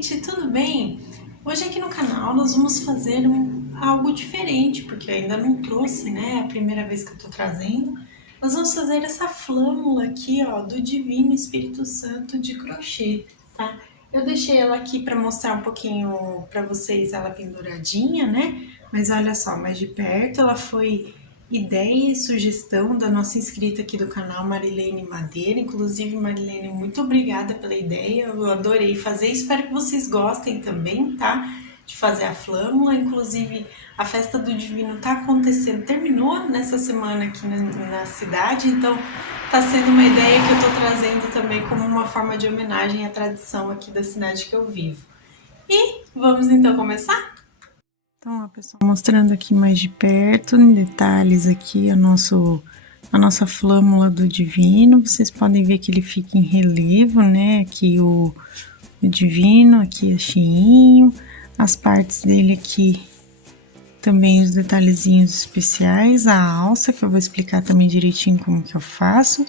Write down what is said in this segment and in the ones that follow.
gente, tudo bem? Hoje aqui no canal nós vamos fazer algo diferente, porque eu ainda não trouxe, né? É a primeira vez que eu tô trazendo. Nós vamos fazer essa flâmula aqui, ó, do Divino Espírito Santo de crochê, tá? Eu deixei ela aqui para mostrar um pouquinho para vocês ela penduradinha, né? Mas olha só, mais de perto ela foi ideia e sugestão da nossa inscrita aqui do canal, Marilene Madeira. Inclusive, Marilene, muito obrigada pela ideia, eu adorei fazer, espero que vocês gostem também, tá? De fazer a flâmula. Inclusive, a Festa do Divino tá acontecendo, terminou nessa semana aqui na cidade, então tá sendo uma ideia que eu tô trazendo também como uma forma de homenagem à tradição aqui da cidade que eu vivo. E vamos então começar? Então, ó, pessoal, mostrando aqui mais de perto, em detalhes aqui, a nossa flâmula do Divino. Vocês podem ver que ele fica em relevo, né? Aqui o Divino, aqui é cheinho. As partes dele aqui, também os detalhezinhos especiais. A alça, que eu vou explicar também direitinho como que eu faço.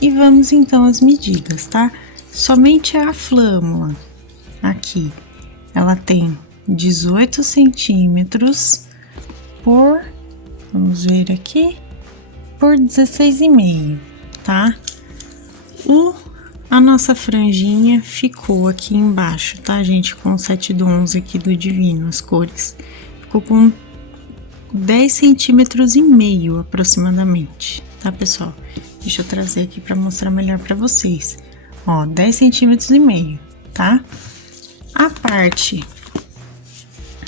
E vamos então às medidas, tá? Somente a flâmula aqui, ela tem 18 centímetros por, vamos ver aqui, por 16,5, tá? A nossa franjinha ficou aqui embaixo, tá, gente? Com 7 do 11 aqui do Divino, as cores. Ficou com 10 centímetros e meio aproximadamente, tá, pessoal? Deixa eu trazer aqui para mostrar melhor para vocês. Ó, 10 centímetros e meio, tá? A parte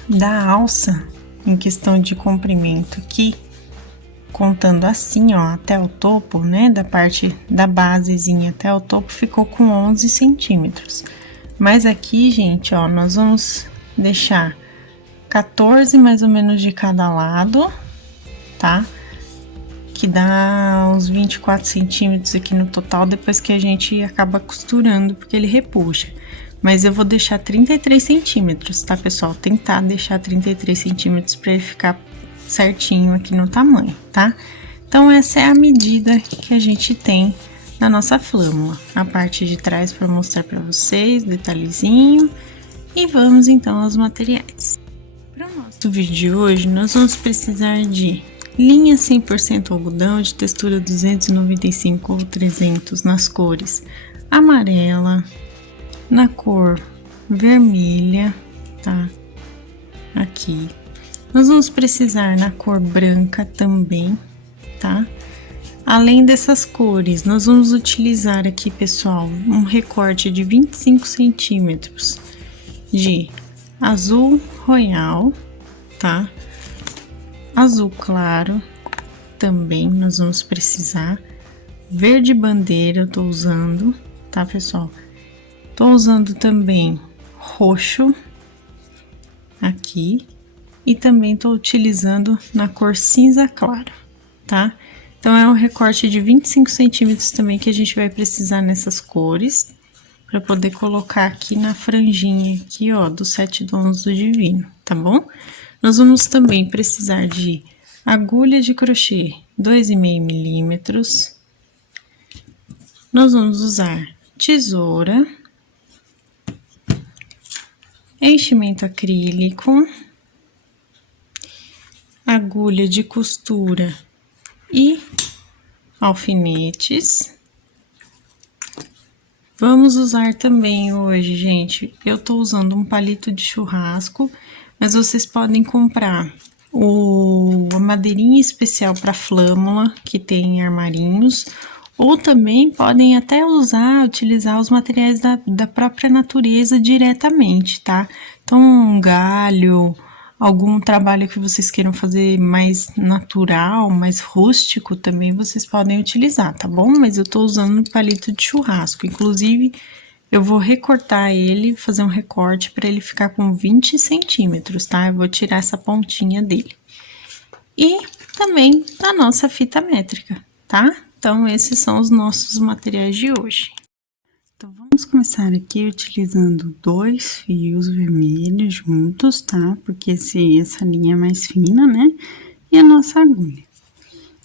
da alça, em questão de comprimento aqui, contando assim, ó, até o topo, né, da parte da basezinha até o topo, ficou com 11 centímetros. Mas aqui, gente, ó, nós vamos deixar 14 mais ou menos de cada lado, tá? Que dá uns 24 centímetros aqui no total, depois que a gente acaba costurando, porque ele repuxa. Mas eu vou deixar 33 centímetros, tá, pessoal? Tentar deixar 33 centímetros para ele ficar certinho aqui no tamanho, tá? Então, essa é a medida que a gente tem na nossa flâmula. A parte de trás para mostrar para vocês, detalhezinho. E vamos, então, aos materiais. Para o nosso vídeo de hoje, nós vamos precisar de linha 100% algodão, de textura 295 ou 300, nas cores amarela, na cor vermelha, tá? Aqui. Nós vamos precisar na cor branca também, tá? Além dessas cores, nós vamos utilizar aqui, pessoal, um recorte de 25 centímetros de azul royal, tá? Azul claro também nós vamos precisar. Verde bandeira eu tô usando, tá, pessoal? Tô usando também roxo aqui e também tô utilizando na cor cinza claro, tá? Então, é um recorte de 25 centímetros também que a gente vai precisar nessas cores para poder colocar aqui na franjinha aqui, ó, do 7 dons do Divino, tá bom? Nós vamos também precisar de agulha de crochê 2,5 milímetros. Nós vamos usar tesoura, enchimento acrílico, agulha de costura e alfinetes. Vamos usar também hoje, gente, eu tô usando um palito de churrasco, mas vocês podem comprar a madeirinha especial para flâmula, que tem armarinhos, ou também podem até utilizar os materiais da própria natureza diretamente, tá? Então, um galho, algum trabalho que vocês queiram fazer mais natural, mais rústico, também vocês podem utilizar, tá bom? Mas eu tô usando um palito de churrasco, inclusive eu vou recortar ele, fazer um recorte para ele ficar com 20 centímetros, tá? Eu vou tirar essa pontinha dele. E também a nossa fita métrica, tá? Então, esses são os nossos materiais de hoje. Então, vamos começar aqui utilizando 2 fios vermelhos juntos, tá? Porque essa linha é mais fina, né? E a nossa agulha.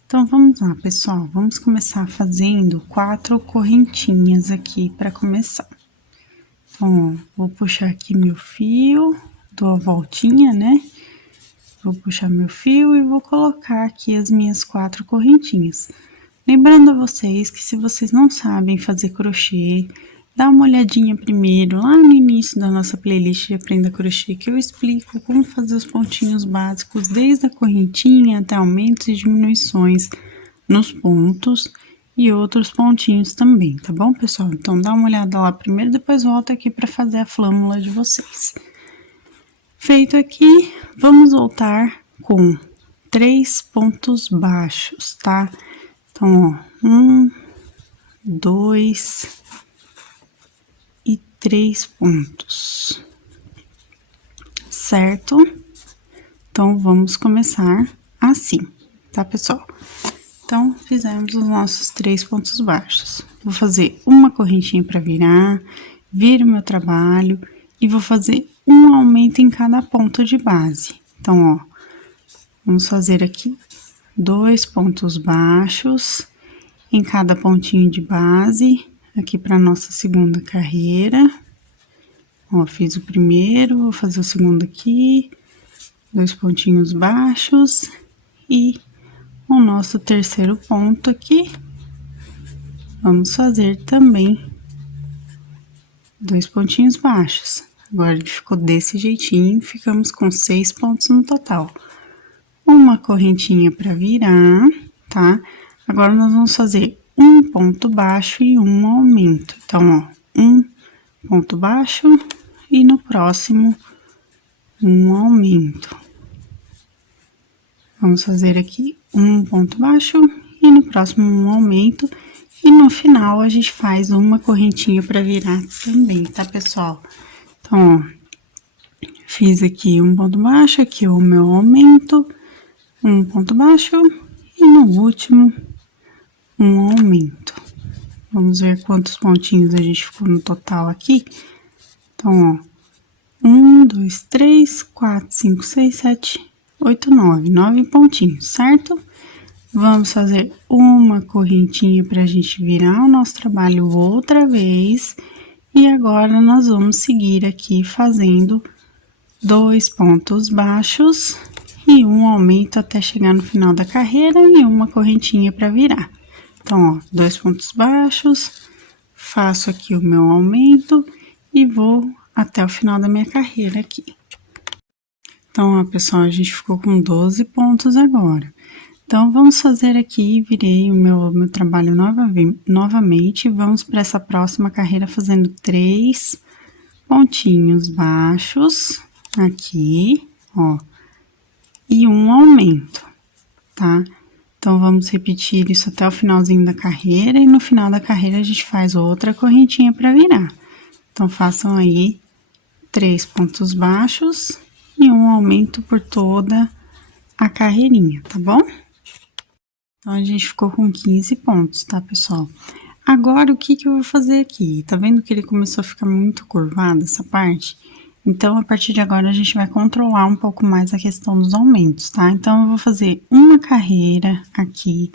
Então, vamos lá, pessoal. Vamos começar fazendo 4 correntinhas aqui para começar. Então, ó, vou puxar aqui meu fio, dou a voltinha, né? Vou puxar meu fio e vou colocar aqui as minhas 4 correntinhas. Lembrando a vocês que se vocês não sabem fazer crochê, dá uma olhadinha primeiro lá no início da nossa playlist de Aprenda Crochê, que eu explico como fazer os pontinhos básicos, desde a correntinha até aumentos e diminuições nos pontos e outros pontinhos também, tá bom, pessoal? Então, dá uma olhada lá primeiro, depois volta aqui para fazer a flâmula de vocês. Feito aqui, vamos voltar com 3 pontos baixos, tá? Então, ó, 1, 2 e 3 pontos, certo? Então, vamos começar assim, tá, pessoal? Então, fizemos os nossos 3 pontos baixos. Vou fazer uma correntinha para virar, viro meu trabalho e vou fazer um aumento em cada ponto de base. Então, ó, vamos fazer aqui 2 pontos baixos em cada pontinho de base, aqui para nossa segunda carreira. Ó, fiz o primeiro, vou fazer o segundo aqui, 2 pontinhos baixos e o nosso terceiro ponto aqui. Vamos fazer também 2 pontinhos baixos. Agora, ele ficou desse jeitinho, ficamos com 6 pontos no total. Uma correntinha para virar, tá? Agora, nós vamos fazer um ponto baixo e um aumento. Então, ó, um ponto baixo e no próximo, um aumento. Vamos fazer aqui um ponto baixo e no próximo um aumento. E no final, a gente faz uma correntinha para virar também, tá, pessoal? Então, ó, fiz aqui um ponto baixo, aqui o meu aumento, um ponto baixo e no último, um aumento. Vamos ver quantos pontinhos a gente ficou no total aqui. Então, ó, 1, 2, 3, 4, 5, 6, 7, 8, 9. 9 pontinhos, certo? Vamos fazer uma correntinha pra gente virar o nosso trabalho outra vez. E agora, nós vamos seguir aqui fazendo 2 pontos baixos e um aumento até chegar no final da carreira e uma correntinha para virar. Então, ó, 2 pontos baixos, faço aqui o meu aumento e vou até o final da minha carreira aqui. Então, ó, pessoal, a gente ficou com 12 pontos agora. Então, vamos fazer aqui, virei o meu trabalho novamente, vamos para essa próxima carreira fazendo 3 pontinhos baixos aqui, ó, e um aumento, tá? Então, vamos repetir isso até o finalzinho da carreira e no final da carreira a gente faz outra correntinha para virar. Então, façam aí 3 pontos baixos e um aumento por toda a carreirinha, tá bom? Então, a gente ficou com 15 pontos, tá, pessoal? Agora, o que eu vou fazer aqui? Tá vendo que ele começou a ficar muito curvado, essa parte? Então, a partir de agora, a gente vai controlar um pouco mais a questão dos aumentos, tá? Então, eu vou fazer uma carreira aqui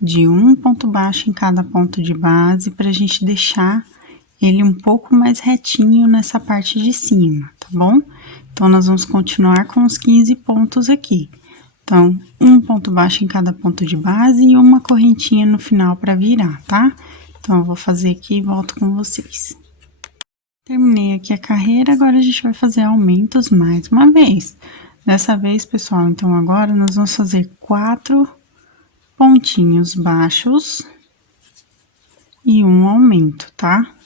de um ponto baixo em cada ponto de base, pra gente deixar ele um pouco mais retinho nessa parte de cima, tá bom? Então, nós vamos continuar com os 15 pontos aqui. Então, um ponto baixo em cada ponto de base e uma correntinha no final para virar, tá? Então, eu vou fazer aqui e volto com vocês. Terminei aqui a carreira, agora a gente vai fazer aumentos mais uma vez. Dessa vez, pessoal, então agora nós vamos fazer 4 pontinhos baixos e um aumento, tá?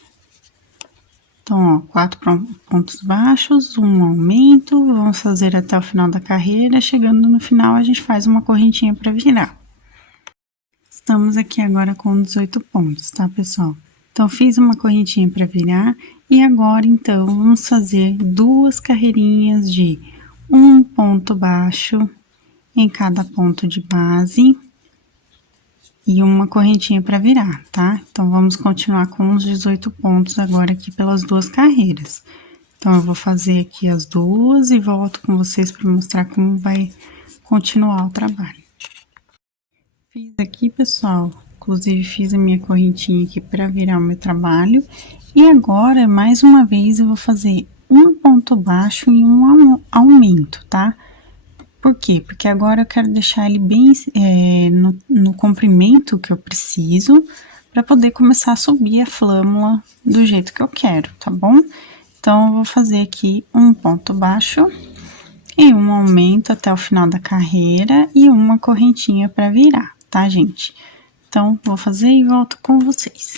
Então, ó, 4 pontos baixos, um aumento, vamos fazer até o final da carreira, chegando no final a gente faz uma correntinha para virar. Estamos aqui agora com 18 pontos, tá, pessoal? Então, fiz uma correntinha para virar e agora, então, vamos fazer 2 carreirinhas de um ponto baixo em cada ponto de base e uma correntinha para virar, tá? Então, vamos continuar com os 18 pontos agora aqui pelas 2 carreiras. Então, eu vou fazer aqui as 2 e volto com vocês para mostrar como vai continuar o trabalho. Fiz aqui, pessoal, Inclusive, fiz a minha correntinha aqui para virar o meu trabalho. E agora, mais uma vez, eu vou fazer um ponto baixo e um aumento, tá? Por quê? Porque agora eu quero deixar ele bem no comprimento que eu preciso para poder começar a subir a flâmula do jeito que eu quero, tá bom? Então, eu vou fazer aqui um ponto baixo e um aumento até o final da carreira e uma correntinha para virar, tá, gente? Então, vou fazer e volto com vocês.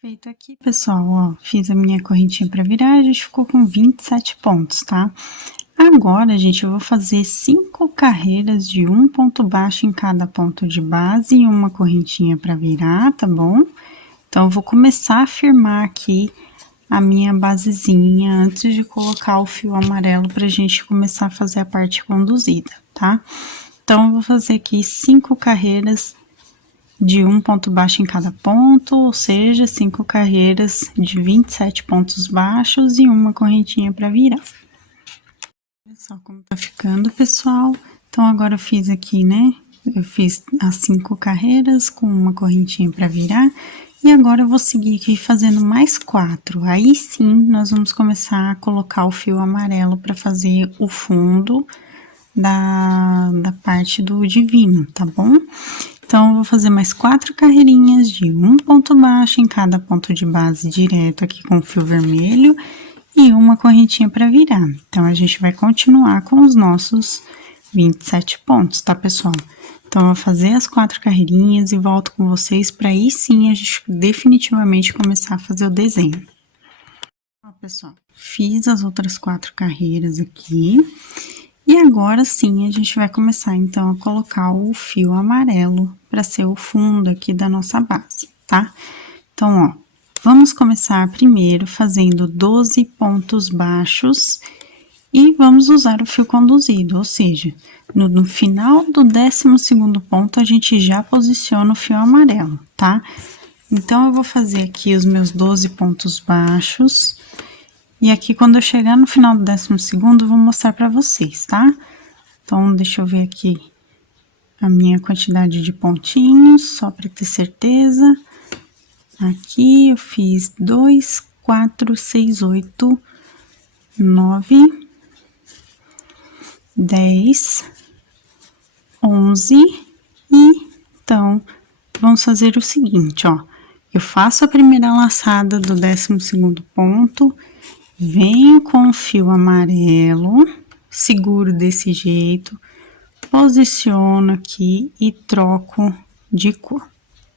Feito aqui, pessoal, ó, fiz a minha correntinha para virar, a gente ficou com 27 pontos, tá? Agora, gente, eu vou fazer 5 carreiras de um ponto baixo em cada ponto de base e uma correntinha para virar, tá bom? Então, eu vou começar a firmar aqui a minha basezinha antes de colocar o fio amarelo pra gente começar a fazer a parte conduzida, tá? Então, eu vou fazer aqui 5 carreiras de um ponto baixo em cada ponto, ou seja, 5 carreiras de 27 pontos baixos e uma correntinha para virar. Olha só como tá ficando, pessoal. Então, agora eu fiz aqui, né? Eu fiz as 5 carreiras com uma correntinha para virar. E agora eu vou seguir aqui fazendo mais 4. Aí sim, nós vamos começar a colocar o fio amarelo para fazer o fundo da parte do divino, tá bom? Então, eu vou fazer mais 4 carreirinhas de um ponto baixo em cada ponto de base direto aqui com o fio vermelho e uma correntinha para virar. Então, a gente vai continuar com os nossos 27 pontos, tá, pessoal? Então, eu vou fazer as 4 carreirinhas e volto com vocês para aí sim a gente definitivamente começar a fazer o desenho. Ó, pessoal, fiz as outras 4 carreiras aqui. E agora sim, a gente vai começar, então, a colocar o fio amarelo para ser o fundo aqui da nossa base, tá? Então, ó, vamos começar primeiro fazendo 12 pontos baixos e vamos usar o fio conduzido, ou seja, no final do 12º ponto, a gente já posiciona o fio amarelo, tá? Então, eu vou fazer aqui os meus 12 pontos baixos. E aqui, quando eu chegar no final do 12º, eu vou mostrar pra vocês, tá? Então, deixa eu ver aqui a minha quantidade de pontinhos, só pra ter certeza. Aqui, eu fiz 2, 4, 6, 8, 9, 10, 11 e, então, vamos fazer o seguinte, ó. Eu faço a primeira laçada do 12º ponto, venho com o fio amarelo, seguro desse jeito, posiciono aqui e troco de cor,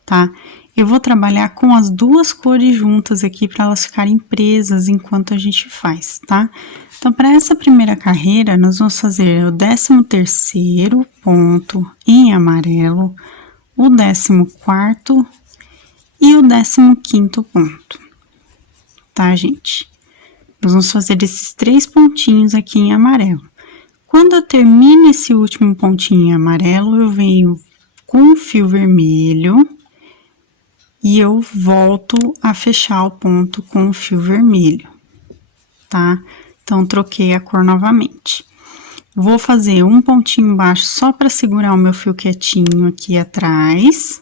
tá? Eu vou trabalhar com as duas cores juntas aqui para elas ficarem presas enquanto a gente faz, tá? Então, para essa primeira carreira, nós vamos fazer o 13º ponto em amarelo, o 14º e o 15º ponto, tá, gente? Nós vamos fazer esses 3 pontinhos aqui em amarelo. Quando eu termino esse último pontinho em amarelo, eu venho com o fio vermelho e eu volto a fechar o ponto com o fio vermelho, tá? Então, troquei a cor novamente. Vou fazer um pontinho baixo só para segurar o meu fio quietinho aqui atrás,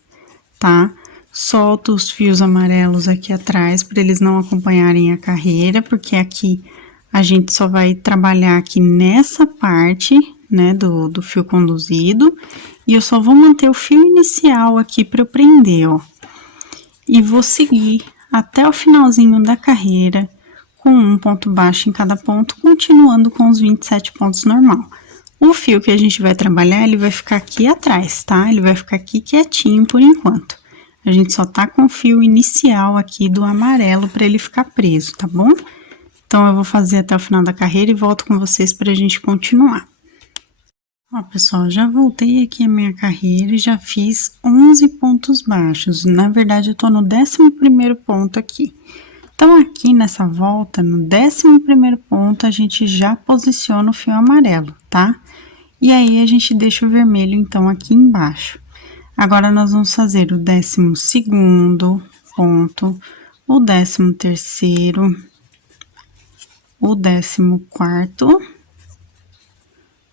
tá? Solto os fios amarelos aqui atrás para eles não acompanharem a carreira, porque aqui a gente só vai trabalhar aqui nessa parte, né, do fio conduzido, e eu só vou manter o fio inicial aqui para eu prender, ó. E vou seguir até o finalzinho da carreira com um ponto baixo em cada ponto, continuando com os 27 pontos normal. O fio que a gente vai trabalhar, ele vai ficar aqui atrás, tá? Ele vai ficar aqui quietinho por enquanto. A gente só tá com o fio inicial aqui do amarelo para ele ficar preso, tá bom? Então, eu vou fazer até o final da carreira e volto com vocês pra gente continuar. Ó, pessoal, já voltei aqui a minha carreira e já fiz 11 pontos baixos. Na verdade, eu tô no 11º ponto aqui. Então, aqui nessa volta, no 11º ponto, a gente já posiciona o fio amarelo, tá? E aí, a gente deixa o vermelho, então, aqui embaixo. Agora, nós vamos fazer o 12º ponto, o 13º, o 14º,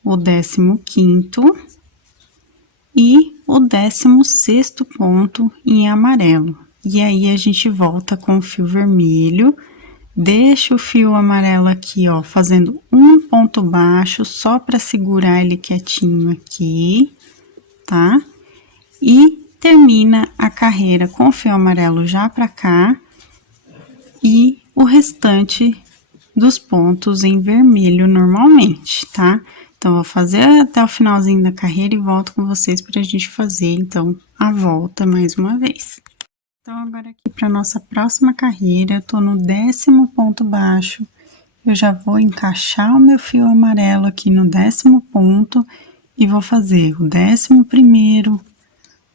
o 15º e o 16º ponto em amarelo. E aí, a gente volta com o fio vermelho, deixa o fio amarelo aqui, ó, fazendo um ponto baixo, só para segurar ele quietinho aqui, tá? E termina a carreira com o fio amarelo já pra cá e o restante dos pontos em vermelho normalmente, tá? Então, vou fazer até o finalzinho da carreira e volto com vocês pra gente fazer, então, a volta mais uma vez. Então, agora aqui pra nossa próxima carreira, eu tô no 10º ponto baixo, eu já vou encaixar o meu fio amarelo aqui no 10º ponto e vou fazer o 11º,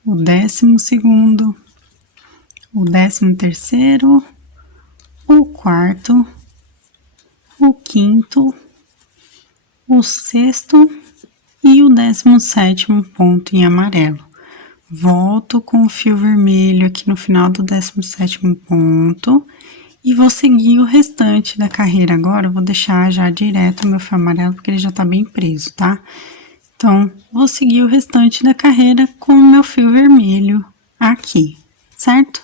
o 12º, o 13º, o 4º, o 5º, o 6º e o 17º ponto em amarelo. Volto com o fio vermelho aqui no final do 17º ponto e vou seguir o restante da carreira agora. Eu vou deixar já direto o meu fio amarelo porque ele já tá bem preso, tá? Então, vou seguir o restante da carreira com o meu fio vermelho aqui, certo?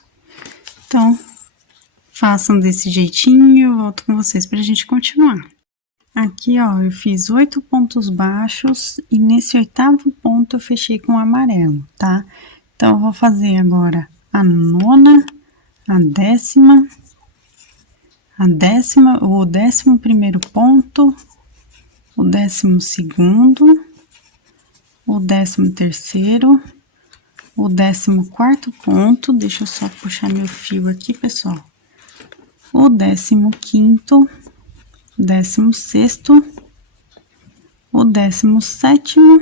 Então, façam desse jeitinho e eu volto com vocês pra gente continuar. Aqui, ó, eu fiz 8 pontos baixos e nesse 8º ponto eu fechei com amarelo, tá? Então, eu vou fazer agora a 9ª, a 10ª, o 11º ponto, o 12º, o 13º, o 14º ponto, deixa eu só puxar meu fio aqui, pessoal. O 15º, 16º, o 17º,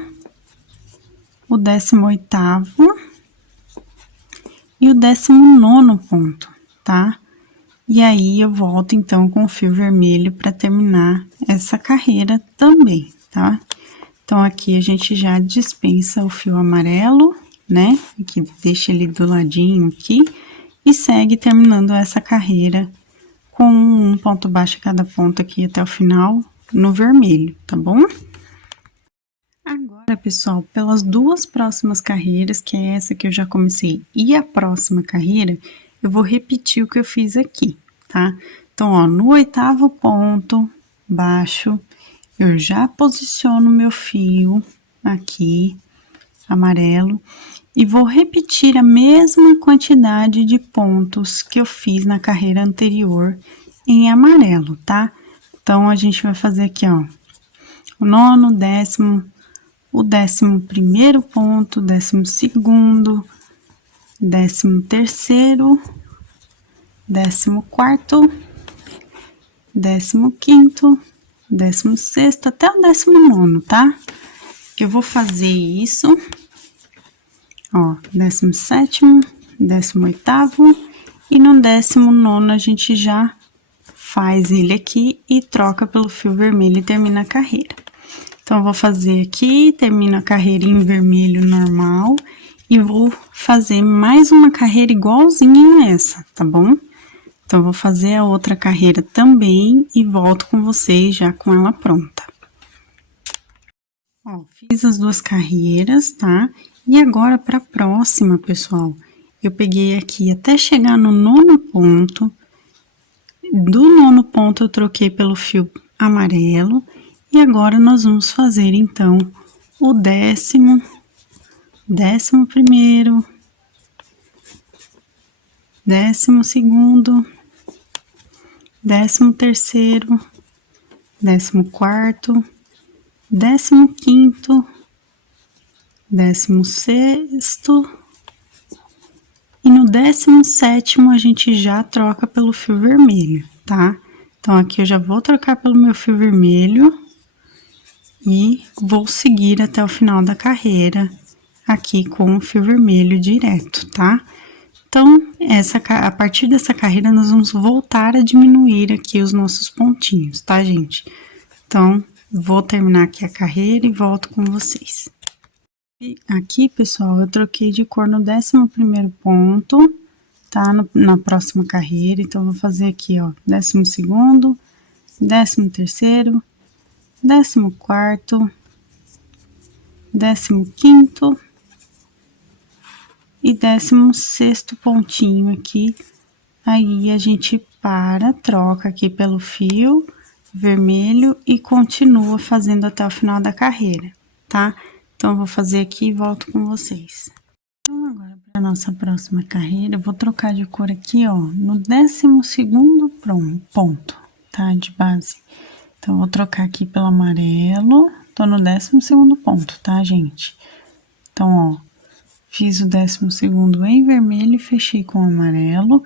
o 18º e o 19º ponto, tá? E aí, eu volto, então, com o fio vermelho para terminar essa carreira também, tá? Então, aqui a gente já dispensa o fio amarelo, né? Aqui, deixa ele do ladinho aqui e segue terminando essa carreira com um ponto baixo a cada ponto aqui até o final no vermelho, tá bom? Agora, pessoal, pelas duas próximas carreiras, que é essa que eu já comecei e a próxima carreira, eu vou repetir o que eu fiz aqui, tá? Então, ó, no 8º ponto baixo, eu já posiciono meu fio aqui, amarelo, e vou repetir a mesma quantidade de pontos que eu fiz na carreira anterior em amarelo, tá? Então, a gente vai fazer aqui, ó, o 9º, 10º, o 11º ponto, 12º, 13º, 14º, 15º, 16º até o 19º, tá? Eu vou fazer isso, ó, 17º, 18º e no 19º a gente já faz ele aqui e troca pelo fio vermelho e termina a carreira. Então, eu vou fazer aqui, termino a carreira em vermelho normal e vou fazer mais uma carreira igualzinha a essa, tá bom? Então, eu vou fazer a outra carreira também e volto com vocês já com ela pronta. Ó, fiz as duas carreiras, tá? E agora, para a próxima, pessoal, eu peguei aqui até chegar no 9º ponto. Do 9º ponto, eu troquei pelo fio amarelo. E agora, nós vamos fazer, então, o 10º, 11º, 12º, 13º, 14º, 15º, 16º e no 17º a gente já troca pelo fio vermelho, tá? Então, aqui eu já vou trocar pelo meu fio vermelho e vou seguir até o final da carreira aqui com o fio vermelho direto, tá? Então, a partir dessa carreira, nós vamos voltar a diminuir aqui os nossos pontinhos, tá, gente? Então, vou terminar aqui a carreira e volto com vocês. E aqui, pessoal, eu troquei de cor no 11º ponto, tá? Na próxima carreira, então, vou fazer aqui, ó, 12º, 13º, 14º, 15º, e 16º pontinho aqui. Aí a gente troca aqui pelo fio vermelho e continua fazendo até o final da carreira, tá? Então, eu vou fazer aqui e volto com vocês. Então, agora, para nossa próxima carreira, eu vou trocar de cor aqui, ó, no 12º ponto, tá? De base. Então, eu vou trocar aqui pelo amarelo, tô no 12º ponto, tá, gente? Então, ó, fiz o 12º em vermelho e fechei com amarelo.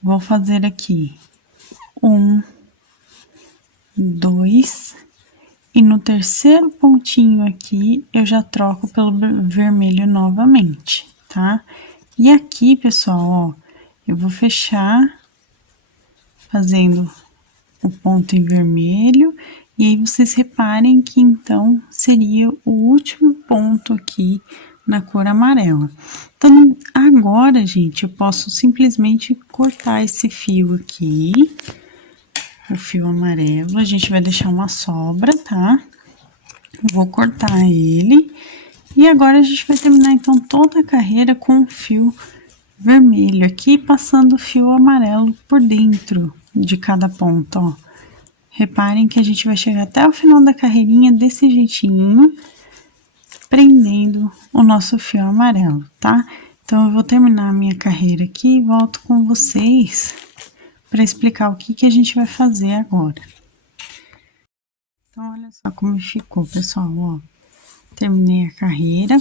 Vou fazer aqui 1, 2, e no 3º pontinho aqui, eu já troco pelo vermelho novamente, tá? E aqui, pessoal, ó, eu vou fechar fazendo o ponto em vermelho, e aí vocês reparem que então seria o último ponto aqui na cor amarela. Então, agora, gente, eu posso simplesmente cortar esse fio aqui, o fio amarelo, a gente vai deixar uma sobra, tá? Vou cortar ele, e agora a gente vai terminar, então, toda a carreira com o fio vermelho aqui, passando o fio amarelo por dentro de cada ponto, ó. Reparem que a gente vai chegar até o final da carreirinha desse jeitinho, prendendo o nosso fio amarelo, tá? Então, eu vou terminar a minha carreira aqui e volto com vocês para explicar o que a gente vai fazer agora. Então, olha só como ficou, pessoal, ó. Terminei a carreira.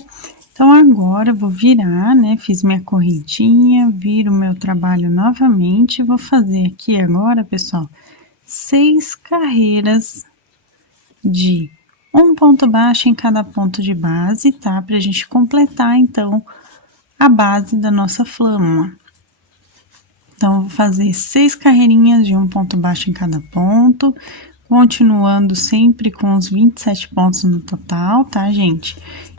Então, agora eu vou virar, né? Fiz minha correntinha, viro o meu trabalho novamente. Vou fazer aqui agora, pessoal, 6 carreiras de um ponto baixo em cada ponto de base, tá? Pra gente completar, então, a base da nossa flâmula. Então, eu vou fazer 6 carreirinhas de um ponto baixo em cada ponto, continuando sempre com os 27 pontos no total, tá, gente?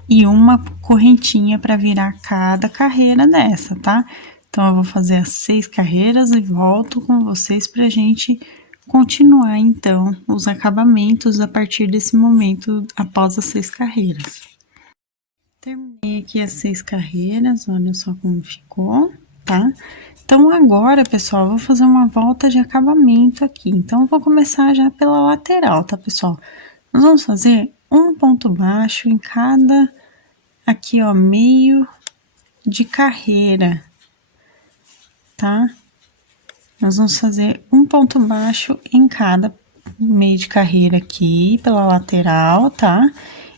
E uma correntinha para virar cada carreira dessa, tá? Então, eu vou fazer as 6 carreiras e volto com vocês pra gente continuar, então, os acabamentos a partir desse momento, após as 6 carreiras. Terminei aqui as 6 carreiras, olha só como ficou, tá? Então, agora, pessoal, eu vou fazer uma volta de acabamento aqui. Então, eu vou começar já pela lateral, tá, pessoal? Nós vamos fazer um ponto baixo em cada, aqui, ó, meio de carreira, tá? Nós vamos fazer um ponto baixo em cada meio de carreira aqui, pela lateral, tá?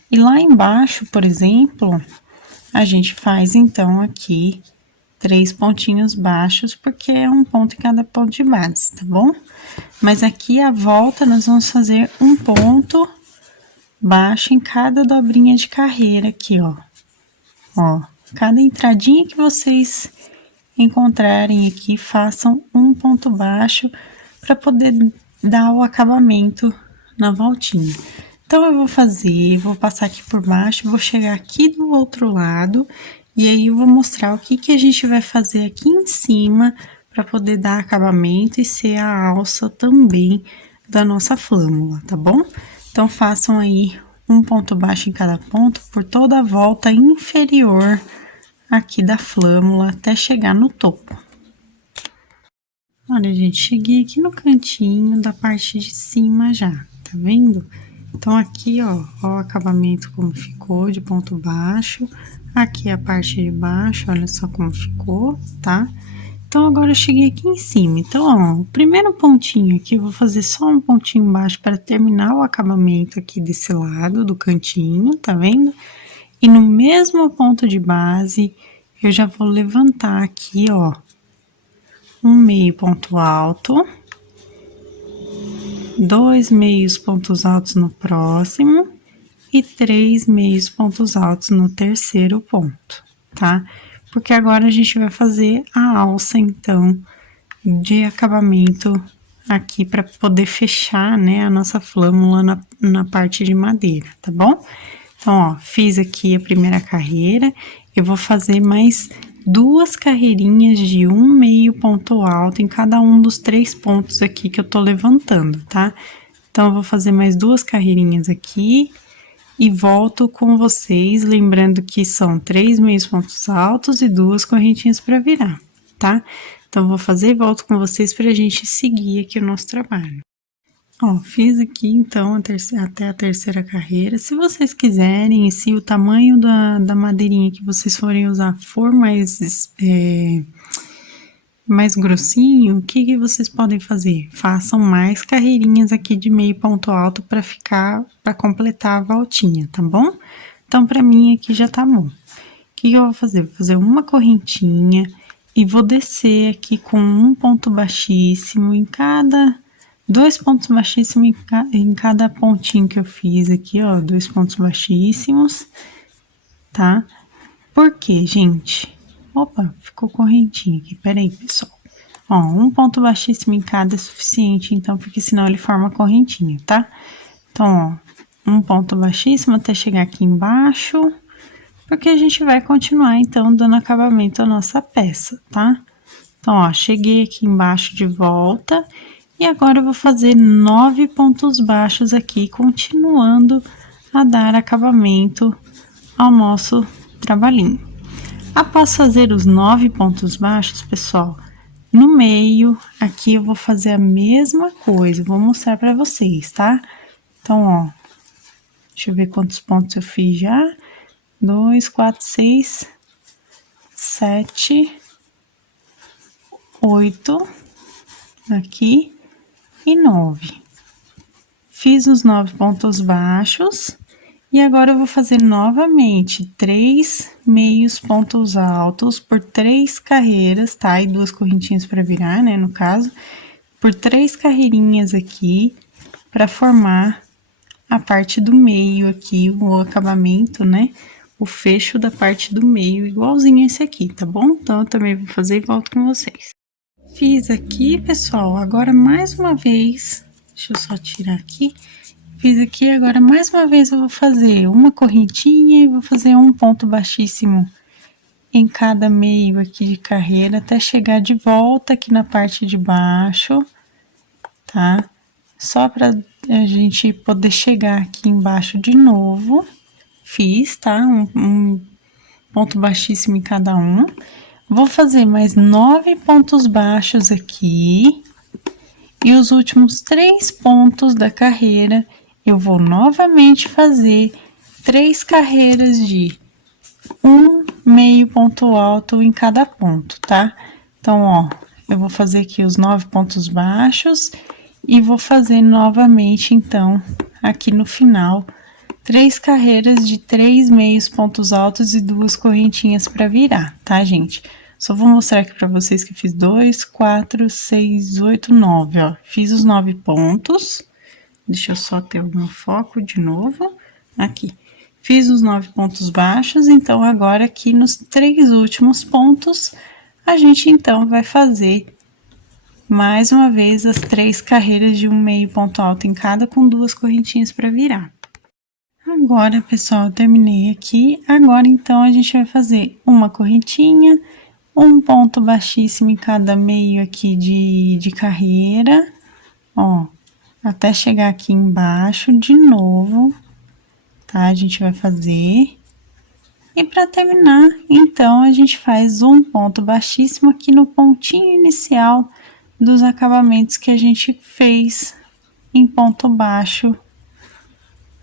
E lá embaixo, por exemplo, a gente faz, então, aqui 3 pontinhos baixos, porque é um ponto em cada ponto de base, tá bom? Mas aqui, a volta, nós vamos fazer um ponto baixo em cada dobrinha de carreira aqui, ó. Ó, cada entradinha que vocês encontrarem aqui, façam um ponto baixo para poder dar o acabamento na voltinha. Então, eu vou passar aqui por baixo, vou chegar aqui do outro lado, e aí eu vou mostrar o que a gente vai fazer aqui em cima para poder dar acabamento e ser a alça também da nossa flâmula, tá bom? Então, façam aí um ponto baixo em cada ponto por toda a volta inferior aqui da flâmula até chegar no topo. Olha, gente, cheguei aqui no cantinho da parte de cima já, tá vendo? Então, aqui, ó o acabamento como ficou de ponto baixo. Aqui a parte de baixo, olha só como ficou, tá? Então, agora eu cheguei aqui em cima. Então, ó, o primeiro pontinho aqui, eu vou fazer só um pontinho baixo para terminar o acabamento aqui desse lado do cantinho, tá vendo? E no mesmo ponto de base, eu já vou levantar aqui, ó, um meio ponto alto, 2 meios pontos altos no próximo e 3 meios pontos altos no terceiro ponto, tá? Porque agora a gente vai fazer a alça, então, de acabamento aqui para poder fechar, né, a nossa flâmula na parte de madeira, tá bom? Então, ó, fiz aqui a primeira carreira, eu vou fazer mais 2 carreirinhas de um meio ponto alto em cada um dos 3 pontos aqui que eu tô levantando, tá? Então, eu vou fazer mais 2 carreirinhas aqui e volto com vocês, lembrando que são 3 meios pontos altos e 2 correntinhas para virar, tá? Então, vou fazer e volto com vocês pra gente seguir aqui o nosso trabalho. Ó, fiz aqui, então, até a terceira carreira. Se vocês quiserem, e se o tamanho da madeirinha que vocês forem usar for mais grossinho, o que vocês podem fazer? Façam mais carreirinhas aqui de meio ponto alto para completar a voltinha, tá bom? Então, pra mim aqui já tá bom. O que eu vou fazer? Vou fazer uma correntinha e vou descer aqui com um ponto baixíssimo em cada... 2 pontos baixíssimos em cada pontinho que eu fiz aqui, ó, 2 pontos baixíssimos, tá? Por quê, gente? Opa, ficou correntinho aqui, peraí, pessoal. Ó, um ponto baixíssimo em cada é suficiente, então, porque senão ele forma correntinha, tá? Então, ó, um ponto baixíssimo até chegar aqui embaixo, porque a gente vai continuar, então, dando acabamento à nossa peça, tá? Então, ó, cheguei aqui embaixo de volta... E agora eu vou fazer 9 pontos baixos aqui, continuando a dar acabamento ao nosso trabalhinho. Após fazer os 9 pontos baixos, pessoal, no meio, aqui eu vou fazer a mesma coisa, vou mostrar pra vocês, tá? Então, ó, deixa eu ver quantos pontos eu fiz já. 2, 4, 6, 7, 8, aqui. E 9. Fiz os 9 pontos baixos e agora eu vou fazer novamente 3 meios pontos altos por 3 carreiras, tá? E 2 correntinhas para virar, né, no caso, por 3 carreirinhas aqui para formar a parte do meio aqui, o acabamento, né? O fecho da parte do meio, igualzinho esse aqui, tá bom? Então, eu também vou fazer e volto com vocês. Fiz aqui, pessoal, agora mais uma vez, deixa eu só tirar aqui, fiz aqui, agora mais uma vez eu vou fazer uma correntinha e vou fazer um ponto baixíssimo em cada meio aqui de carreira, até chegar de volta aqui na parte de baixo, tá? Só pra a gente poder chegar aqui embaixo de novo, fiz, tá? Um ponto baixíssimo em cada um. Vou fazer mais 9 pontos baixos aqui, e os últimos 3 pontos da carreira, eu vou novamente fazer 3 carreiras de um meio ponto alto em cada ponto, tá? Então, ó, eu vou fazer aqui os 9 pontos baixos, e vou fazer novamente, então, aqui no final, 3 carreiras de 3 meios pontos altos e 2 correntinhas para virar, tá, gente? Só vou mostrar aqui pra vocês que fiz 2, 4, 6, 8, 9, ó. Fiz os 9 pontos. Deixa eu só ter o meu foco de novo. Aqui. Fiz os 9 pontos baixos, então agora aqui nos 3 últimos pontos, a gente então vai fazer mais uma vez as 3 carreiras de um meio ponto alto em cada, com 2 correntinhas para virar. Agora, pessoal, eu terminei aqui. Agora, então, a gente vai fazer uma correntinha, um ponto baixíssimo em cada meio aqui de carreira, ó, até chegar aqui embaixo de novo, tá? A gente vai fazer. E para terminar, então, a gente faz um ponto baixíssimo aqui no pontinho inicial dos acabamentos que a gente fez em ponto baixo.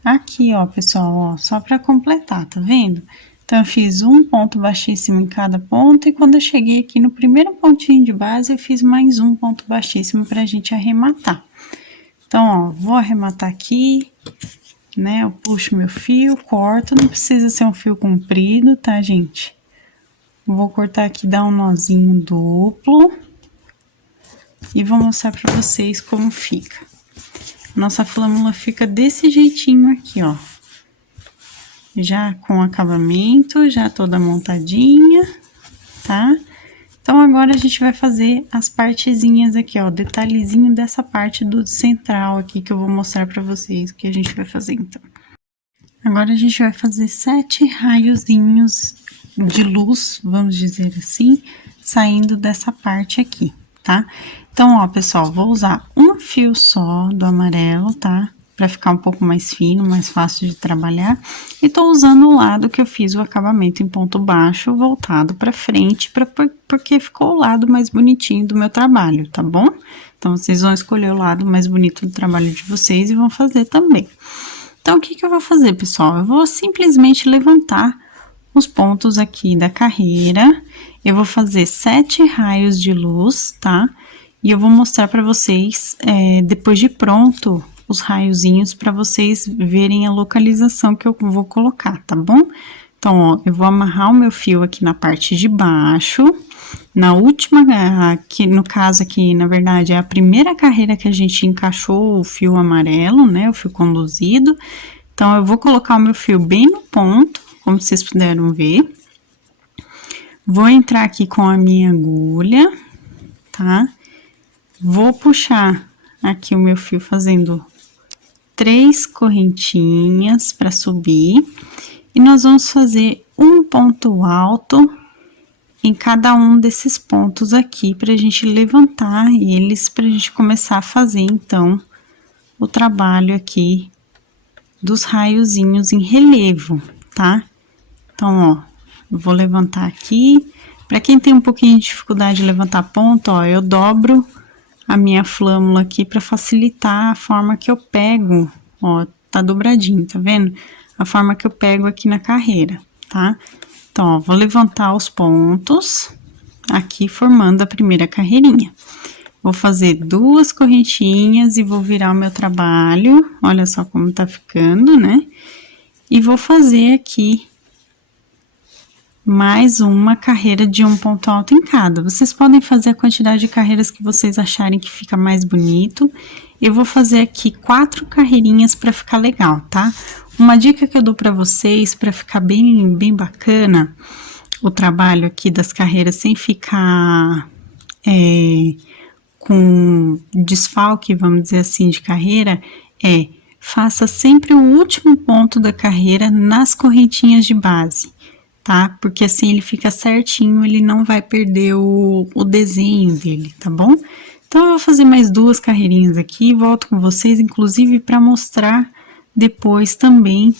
Aqui, ó, pessoal, ó, só para completar, tá vendo? Então, eu fiz um ponto baixíssimo em cada ponto, e quando eu cheguei aqui no primeiro pontinho de base, eu fiz mais um ponto baixíssimo pra gente arrematar. Então, ó, vou arrematar aqui, né? Eu puxo meu fio, corto, não precisa ser um fio comprido, tá, gente? Vou cortar aqui, dar um nozinho duplo, e vou mostrar pra vocês como fica. Nossa flâmula fica desse jeitinho aqui, ó. Já com acabamento, já toda montadinha, tá? Então, agora a gente vai fazer as partezinhas aqui, ó, detalhezinho dessa parte do central aqui, que eu vou mostrar pra vocês o que a gente vai fazer, então. Agora, a gente vai fazer 7 raiozinhos de luz, vamos dizer assim, saindo dessa parte aqui, tá? Então, ó, pessoal, vou usar um fio só do amarelo, tá? para ficar um pouco mais fino, mais fácil de trabalhar. E tô usando o lado que eu fiz o acabamento em ponto baixo, voltado para frente, porque ficou o lado mais bonitinho do meu trabalho, tá bom? Então, vocês vão escolher o lado mais bonito do trabalho de vocês e vão fazer também. Então, o que que eu vou fazer, pessoal? Eu vou simplesmente levantar os pontos aqui da carreira. Eu vou fazer 7 raios de luz, tá? E eu vou mostrar para vocês, depois de pronto, os raiozinhos para vocês verem a localização que eu vou colocar, tá bom? Então, ó, eu vou amarrar o meu fio aqui na parte de baixo. Na última, aqui no caso aqui, na verdade, é a primeira carreira que a gente encaixou o fio amarelo, né? O fio conduzido. Então, eu vou colocar o meu fio bem no ponto, como vocês puderam ver. Vou entrar aqui com a minha agulha, tá? Vou puxar aqui o meu fio fazendo 3 correntinhas para subir. E nós vamos fazer um ponto alto em cada um desses pontos aqui, pra gente levantar eles, pra gente começar a fazer, então, o trabalho aqui dos raiozinhos em relevo, tá? Então, ó, eu vou levantar aqui. Pra quem tem um pouquinho de dificuldade de levantar ponto, ó, eu dobro a minha flâmula aqui pra facilitar a forma que eu pego, ó, tá dobradinho, tá vendo? A forma que eu pego aqui na carreira, tá? Então, ó, vou levantar os pontos aqui formando a primeira carreirinha. Vou fazer 2 correntinhas e vou virar o meu trabalho. Olha só como tá ficando, né? E vou fazer aqui mais uma carreira de um ponto alto em cada. Vocês podem fazer a quantidade de carreiras que vocês acharem que fica mais bonito. Eu vou fazer aqui 4 carreirinhas para ficar legal, tá? Uma dica que eu dou para vocês, para ficar bem bacana o trabalho aqui das carreiras, sem ficar com desfalque, vamos dizer assim, de carreira, faça sempre o último ponto da carreira nas correntinhas de base, tá? Porque assim ele fica certinho, ele não vai perder o desenho dele, tá bom? Então, eu vou fazer mais 2 carreirinhas aqui e volto com vocês, inclusive, para mostrar depois também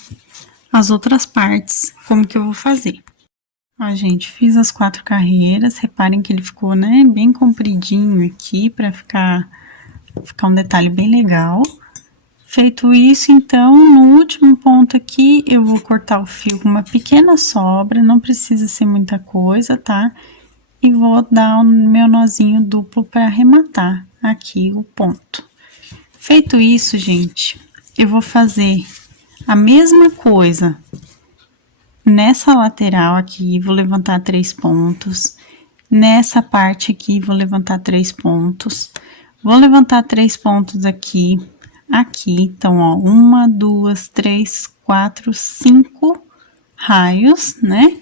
as outras partes, como que eu vou fazer. Ó, gente, fiz as 4 carreiras, reparem que ele ficou, né, bem compridinho aqui, para ficar um detalhe bem legal. Feito isso, então, no último ponto aqui, eu vou cortar o fio com uma pequena sobra, não precisa ser muita coisa, tá? E vou dar o meu nozinho duplo para arrematar aqui o ponto. Feito isso, gente, eu vou fazer a mesma coisa nessa lateral aqui, vou levantar 3 pontos. Nessa parte aqui, vou levantar 3 pontos. Vou levantar 3 pontos aqui. Então, ó, 1, 2, 3, 4, 5 raios, né?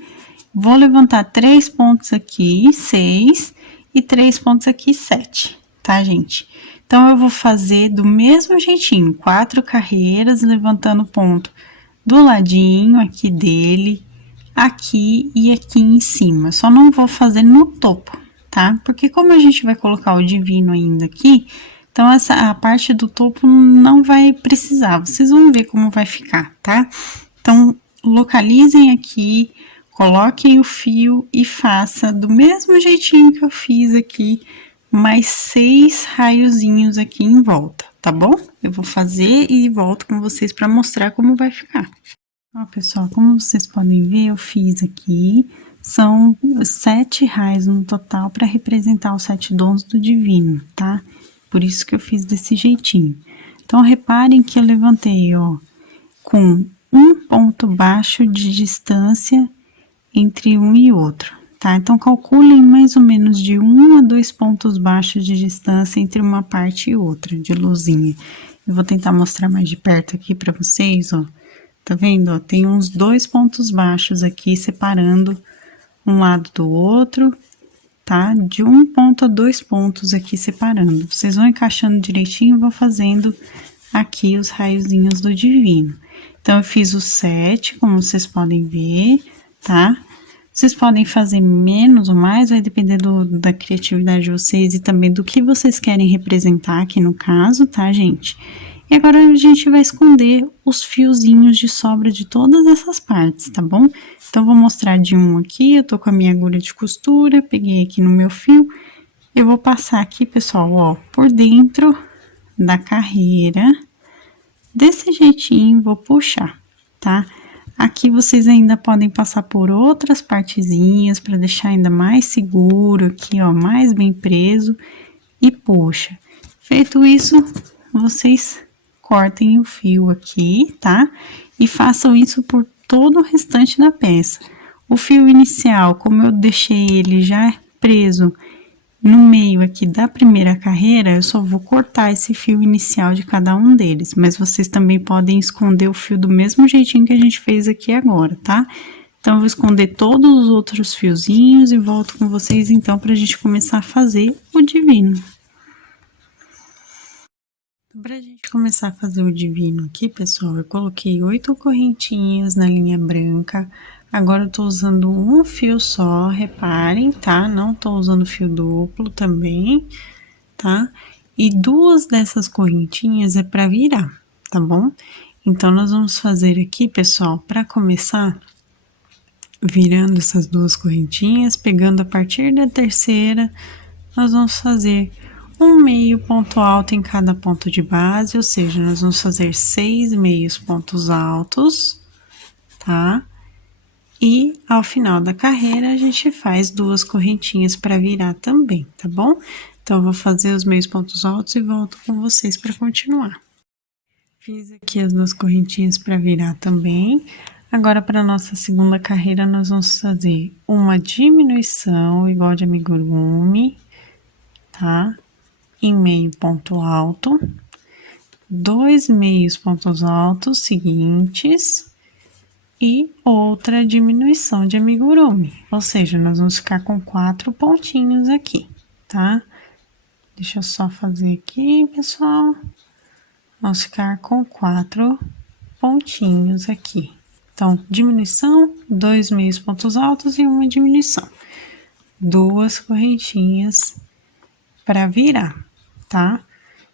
Vou levantar 3 pontos aqui, 6, e 3 pontos aqui, 7, tá, gente? Então, eu vou fazer do mesmo jeitinho, 4 carreiras, levantando ponto do ladinho aqui dele, aqui e aqui em cima. Só não vou fazer no topo, tá? Porque como a gente vai colocar o divino ainda aqui, então a parte do topo não vai precisar, vocês vão ver como vai ficar, tá? Então, localizem aqui, coloquem o fio e faça do mesmo jeitinho que eu fiz aqui, mais 6 raiozinhos aqui em volta, tá bom? Eu vou fazer e volto com vocês para mostrar como vai ficar. Ó, pessoal, como vocês podem ver, eu fiz aqui, são 7 raios no total para representar os 7 dons do divino, tá? Por isso que eu fiz desse jeitinho. Então, reparem que eu levantei, ó, com um ponto baixo de distância entre um e outro, tá? Então, calculem mais ou menos de 1 a 2 pontos baixos de distância entre uma parte e outra, de luzinha. Eu vou tentar mostrar mais de perto aqui pra vocês, ó. Tá vendo, ó? Tem uns 2 pontos baixos aqui, separando um lado do outro, tá? De 1 ponto a 2 pontos aqui, separando. Vocês vão encaixando direitinho e vão fazendo aqui os raiozinhos do divino. Então, eu fiz os 7, como vocês podem ver, tá? Vocês podem fazer menos ou mais, vai depender da criatividade de vocês e também do que vocês querem representar aqui no caso, tá, gente? E agora a gente vai esconder os fiozinhos de sobra de todas essas partes, tá bom? Então, vou mostrar de um aqui, eu tô com a minha agulha de costura, peguei aqui no meu fio, eu vou passar aqui, pessoal, ó, por dentro da carreira, desse jeitinho, vou puxar, tá? Aqui vocês ainda podem passar por outras partezinhas para deixar ainda mais seguro aqui, ó, mais bem preso e puxa. Feito isso, vocês cortem o fio aqui, tá? E façam isso por todo o restante da peça. O fio inicial, como eu deixei ele já preso no meio aqui da primeira carreira, eu só vou cortar esse fio inicial de cada um deles, mas vocês também podem esconder o fio do mesmo jeitinho que a gente fez aqui agora, tá? Então, eu vou esconder todos os outros fiozinhos e volto com vocês, então, pra gente começar a fazer o divino. Pra gente começar a fazer o divino aqui, pessoal, eu coloquei 8 correntinhas na linha branca. Agora, eu tô usando um fio só, reparem, tá? Não tô usando fio duplo também, tá? E 2 dessas correntinhas é pra virar, tá bom? Então, nós vamos fazer aqui, pessoal, pra começar, virando essas 2 correntinhas, pegando a partir da terceira, nós vamos fazer um meio ponto alto em cada ponto de base, ou seja, nós vamos fazer 6 meios pontos altos, tá? E ao final da carreira, a gente faz 2 correntinhas para virar também, tá bom? Então, eu vou fazer os meios pontos altos e volto com vocês para continuar. Fiz aqui as 2 correntinhas para virar também. Agora, para nossa segunda carreira, nós vamos fazer uma diminuição igual de amigurumi, tá? Em meio ponto alto, 2 meios pontos altos seguintes e outra diminuição de amigurumi, ou seja, nós vamos ficar com 4 pontinhos aqui, tá? Deixa eu só fazer aqui, pessoal. Vamos ficar com 4 pontinhos aqui. Então, diminuição, 2 meios pontos altos e uma diminuição. 2 correntinhas para virar, tá?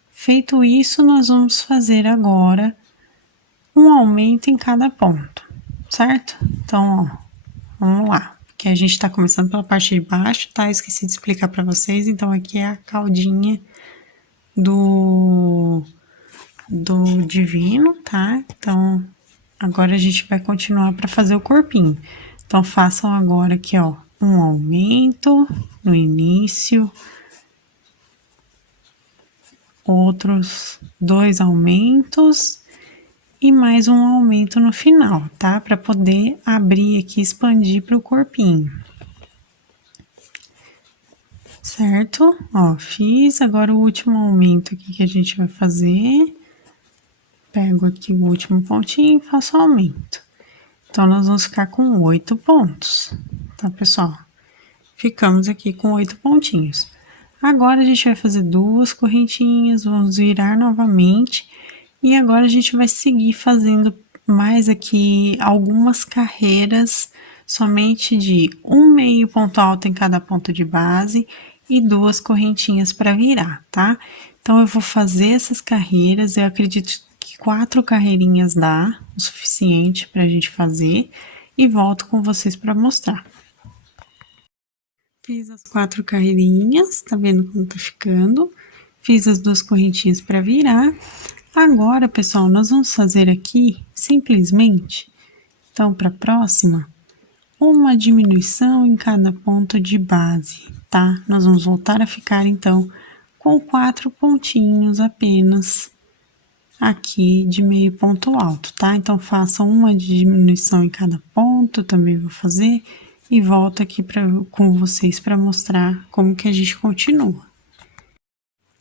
Feito isso, nós vamos fazer agora um aumento em cada ponto, certo? Então, ó, vamos lá. Porque a gente tá começando pela parte de baixo, tá? Eu esqueci de explicar para vocês, então aqui é a caldinha do divino, tá? Então, agora a gente vai continuar para fazer o corpinho. Então, façam agora aqui, ó, um aumento no início, outros 2 aumentos e mais um aumento no final, tá? Para poder abrir aqui, expandir para o corpinho. Certo? Ó, fiz. Agora o último aumento aqui que a gente vai fazer. Pego aqui o último pontinho e faço aumento. Então, nós vamos ficar com 8 pontos, tá, pessoal? Ficamos aqui com 8 pontinhos. Agora, a gente vai fazer 2 correntinhas, vamos virar novamente. E agora, a gente vai seguir fazendo mais aqui algumas carreiras, somente de um meio ponto alto em cada ponto de base e 2 correntinhas para virar, tá? Então, eu vou fazer essas carreiras, eu acredito que 4 carreirinhas dá o suficiente pra gente fazer e volto com vocês para mostrar. Fiz as 4 carreirinhas, tá vendo como tá ficando? Fiz as 2 correntinhas para virar. Agora, pessoal, nós vamos fazer aqui, simplesmente, então, para a próxima, uma diminuição em cada ponto de base, tá? Nós vamos voltar a ficar, então, com 4 pontinhos apenas aqui de meio ponto alto, tá? Então, façam uma diminuição em cada ponto, também vou fazer, e volto aqui com vocês para mostrar como que a gente continua.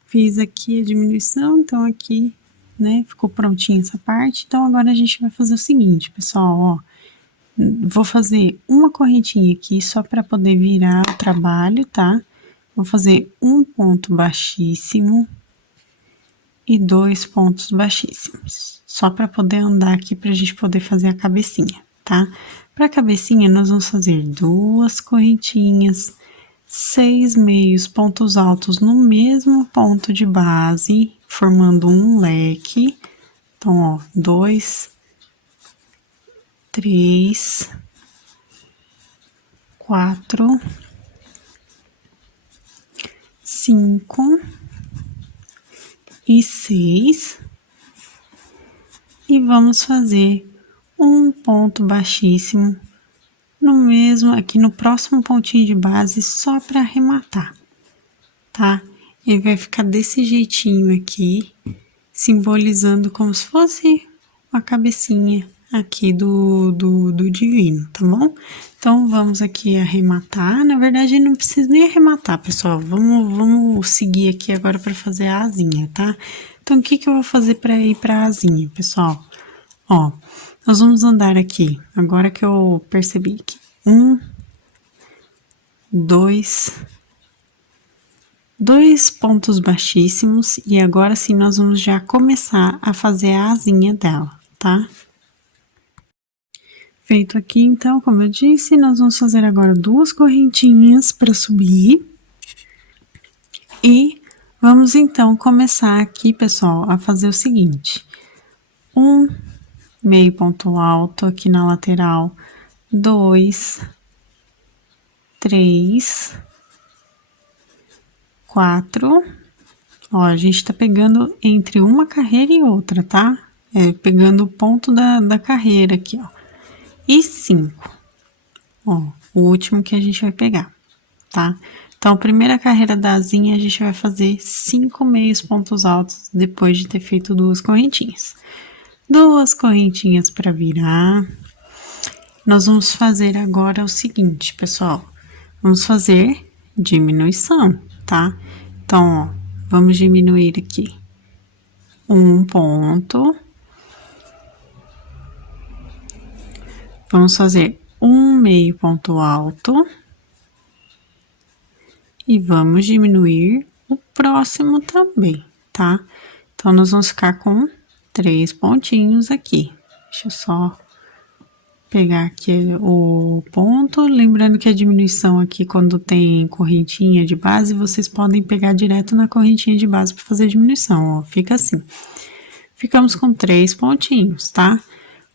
Fiz aqui a diminuição, então aqui, né, ficou prontinha essa parte. Então, agora a gente vai fazer o seguinte, pessoal, ó. Vou fazer uma correntinha aqui só para poder virar o trabalho, tá? Vou fazer um ponto baixíssimo e 2 pontos baixíssimos, só para poder andar aqui pra gente poder fazer a cabecinha, tá? Pra cabecinha, nós vamos fazer 2 correntinhas, 6 meios pontos altos no mesmo ponto de base, formando um leque, Então, ó, 2, 3, 4, 5 e 6. E vamos fazer um ponto baixíssimo no mesmo, aqui no próximo pontinho de base, só para arrematar, tá? Ele vai ficar desse jeitinho aqui, simbolizando como se fosse uma cabecinha aqui do divino, tá bom? Então, vamos aqui arrematar. Na verdade, não precisa nem arrematar, pessoal. Vamos seguir aqui agora para fazer a asinha, tá? Então, o que que eu vou fazer para ir para a asinha, pessoal? Ó, nós vamos andar aqui, agora que eu percebi que 1, 2 pontos baixíssimos, e agora sim nós vamos já começar a fazer a asinha dela, tá? Feito aqui, então, como eu disse, nós vamos fazer agora 2 correntinhas para subir. E vamos então começar aqui, pessoal, a fazer o seguinte: meio ponto alto aqui na lateral, 2, 3, 4. Ó, a gente tá pegando entre uma carreira e outra, tá? Pegando o ponto da carreira aqui, ó. E 5. Ó, o último que a gente vai pegar, tá? Então, a primeira carreira da asinha, a gente vai fazer 5 meios pontos altos depois de ter feito 2 correntinhas. 2 correntinhas para virar. Nós vamos fazer agora o seguinte, pessoal. Vamos fazer diminuição, tá? Então, ó, vamos diminuir aqui 1 ponto. Vamos fazer um meio ponto alto. E vamos diminuir o próximo também, tá? Então, nós vamos ficar com 3 pontinhos aqui. Deixa eu só pegar aqui o ponto. Lembrando que a diminuição aqui, quando tem correntinha de base, vocês podem pegar direto na correntinha de base para fazer a diminuição, ó. Fica assim. Ficamos com 3 pontinhos, tá?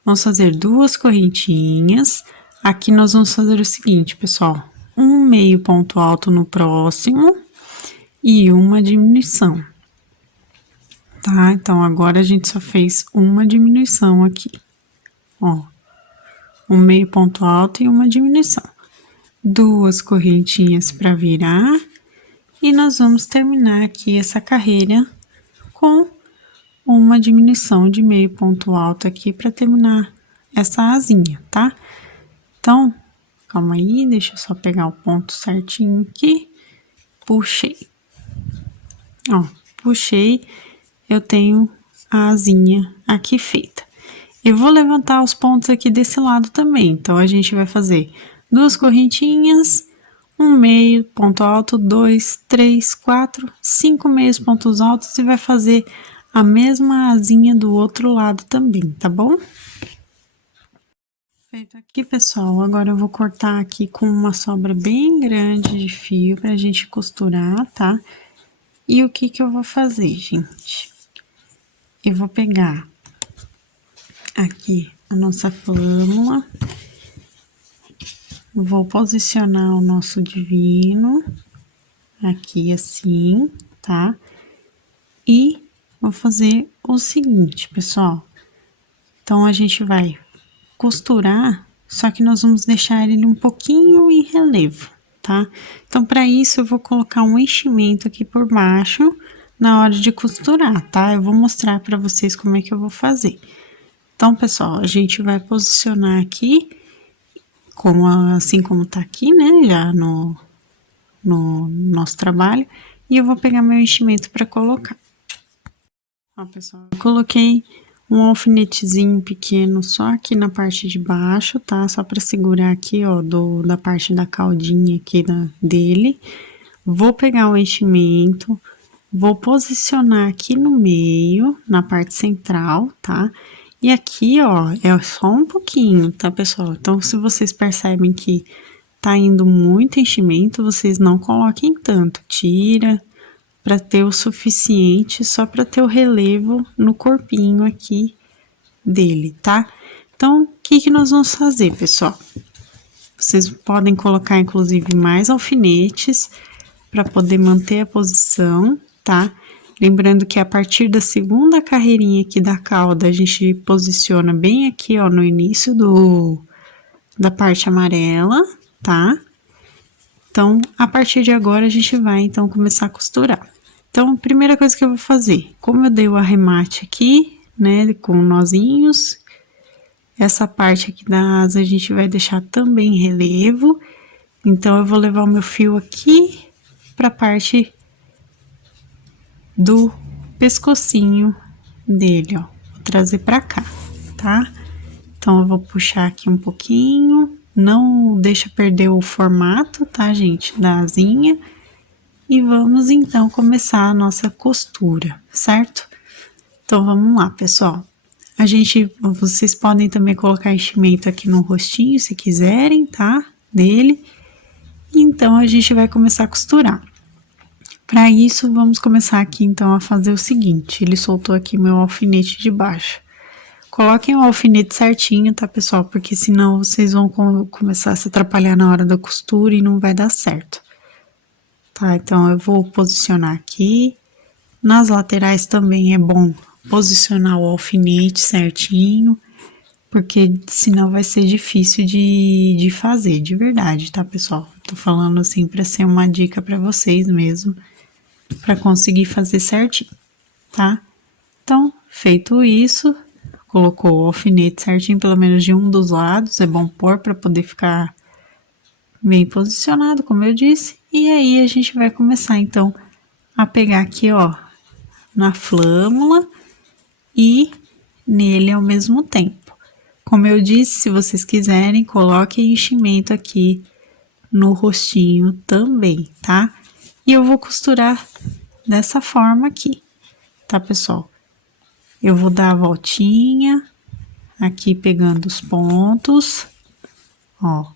Vamos fazer 2 correntinhas. Aqui nós vamos fazer o seguinte, pessoal: um meio ponto alto no próximo e uma diminuição, tá? Então, agora a gente só fez uma diminuição aqui, ó. Um meio ponto alto e uma diminuição. 2 correntinhas para virar. E nós vamos terminar aqui essa carreira com uma diminuição de meio ponto alto aqui para terminar essa asinha, tá? Então, calma aí, deixa eu só pegar o ponto certinho aqui. Puxei. Ó, puxei, eu tenho a asinha aqui feita. Eu vou levantar os pontos aqui desse lado também. Então, a gente vai fazer 2 correntinhas, um meio ponto alto, 2, 3, 4, 5 meios pontos altos e vai fazer a mesma asinha do outro lado também, tá bom? Feito aqui, pessoal, agora eu vou cortar aqui com uma sobra bem grande de fio pra gente costurar, tá? E o que que eu vou fazer, gente? Eu vou pegar aqui a nossa flâmula, vou posicionar o nosso divino aqui assim, tá? E vou fazer o seguinte, pessoal. Então, a gente vai costurar, só que nós vamos deixar ele um pouquinho em relevo, tá? Então, para isso, eu vou colocar um enchimento aqui por baixo na hora de costurar, tá? Eu vou mostrar para vocês como é que eu vou fazer. Então, pessoal, a gente vai posicionar aqui, assim como tá aqui, né? Já no nosso trabalho. E eu vou pegar meu enchimento para colocar. Ó, pessoal, eu coloquei um alfinetezinho pequeno só aqui na parte de baixo, tá? Só para segurar aqui, ó, da parte da caldinha aqui dele. Vou pegar o enchimento, vou posicionar aqui no meio, na parte central, tá? E aqui, ó, é só um pouquinho, tá, pessoal? Então, se vocês percebem que tá indo muito enchimento, vocês não coloquem tanto, tira para ter o suficiente, só para ter o relevo no corpinho aqui dele, tá? Então, o que que nós vamos fazer, pessoal? Vocês podem colocar, inclusive, mais alfinetes para poder manter a posição, tá? Lembrando que a partir da segunda carreirinha aqui da cauda, a gente posiciona bem aqui, ó, no início da parte amarela, tá? Então, a partir de agora, a gente vai, então, começar a costurar. Então, a primeira coisa que eu vou fazer, como eu dei o arremate aqui, né, com nozinhos, essa parte aqui da asa a gente vai deixar também em relevo. Então, eu vou levar o meu fio aqui pra parte do pescocinho dele, ó. Vou trazer pra cá, tá? Então, eu vou puxar aqui um pouquinho. Não deixa perder o formato, tá, gente, da asinha. E vamos, então, começar a nossa costura, certo? Então, vamos lá, pessoal. Vocês podem também colocar enchimento aqui no rostinho, se quiserem, tá? Dele. Então, a gente vai começar a costurar. Para isso, vamos começar aqui, então, a fazer o seguinte. Ele soltou aqui meu alfinete de baixo. Coloquem o alfinete certinho, tá, pessoal? Porque senão vocês vão começar a se atrapalhar na hora da costura e não vai dar certo. Tá, então eu vou posicionar aqui. Nas laterais também é bom posicionar o alfinete certinho, porque senão vai ser difícil de fazer, de verdade, tá, pessoal? Tô falando assim pra ser uma dica pra vocês mesmo, pra conseguir fazer certinho, tá? Então, feito isso, colocou o alfinete certinho, pelo menos de um dos lados, é bom pôr pra poder ficar bem posicionado, como eu disse. E aí, a gente vai começar, então, a pegar aqui, ó, na flâmula e nele ao mesmo tempo. Como eu disse, se vocês quiserem, coloquem enchimento aqui no rostinho também, tá? E eu vou costurar dessa forma aqui, tá, pessoal? Eu vou dar a voltinha aqui pegando os pontos, ó.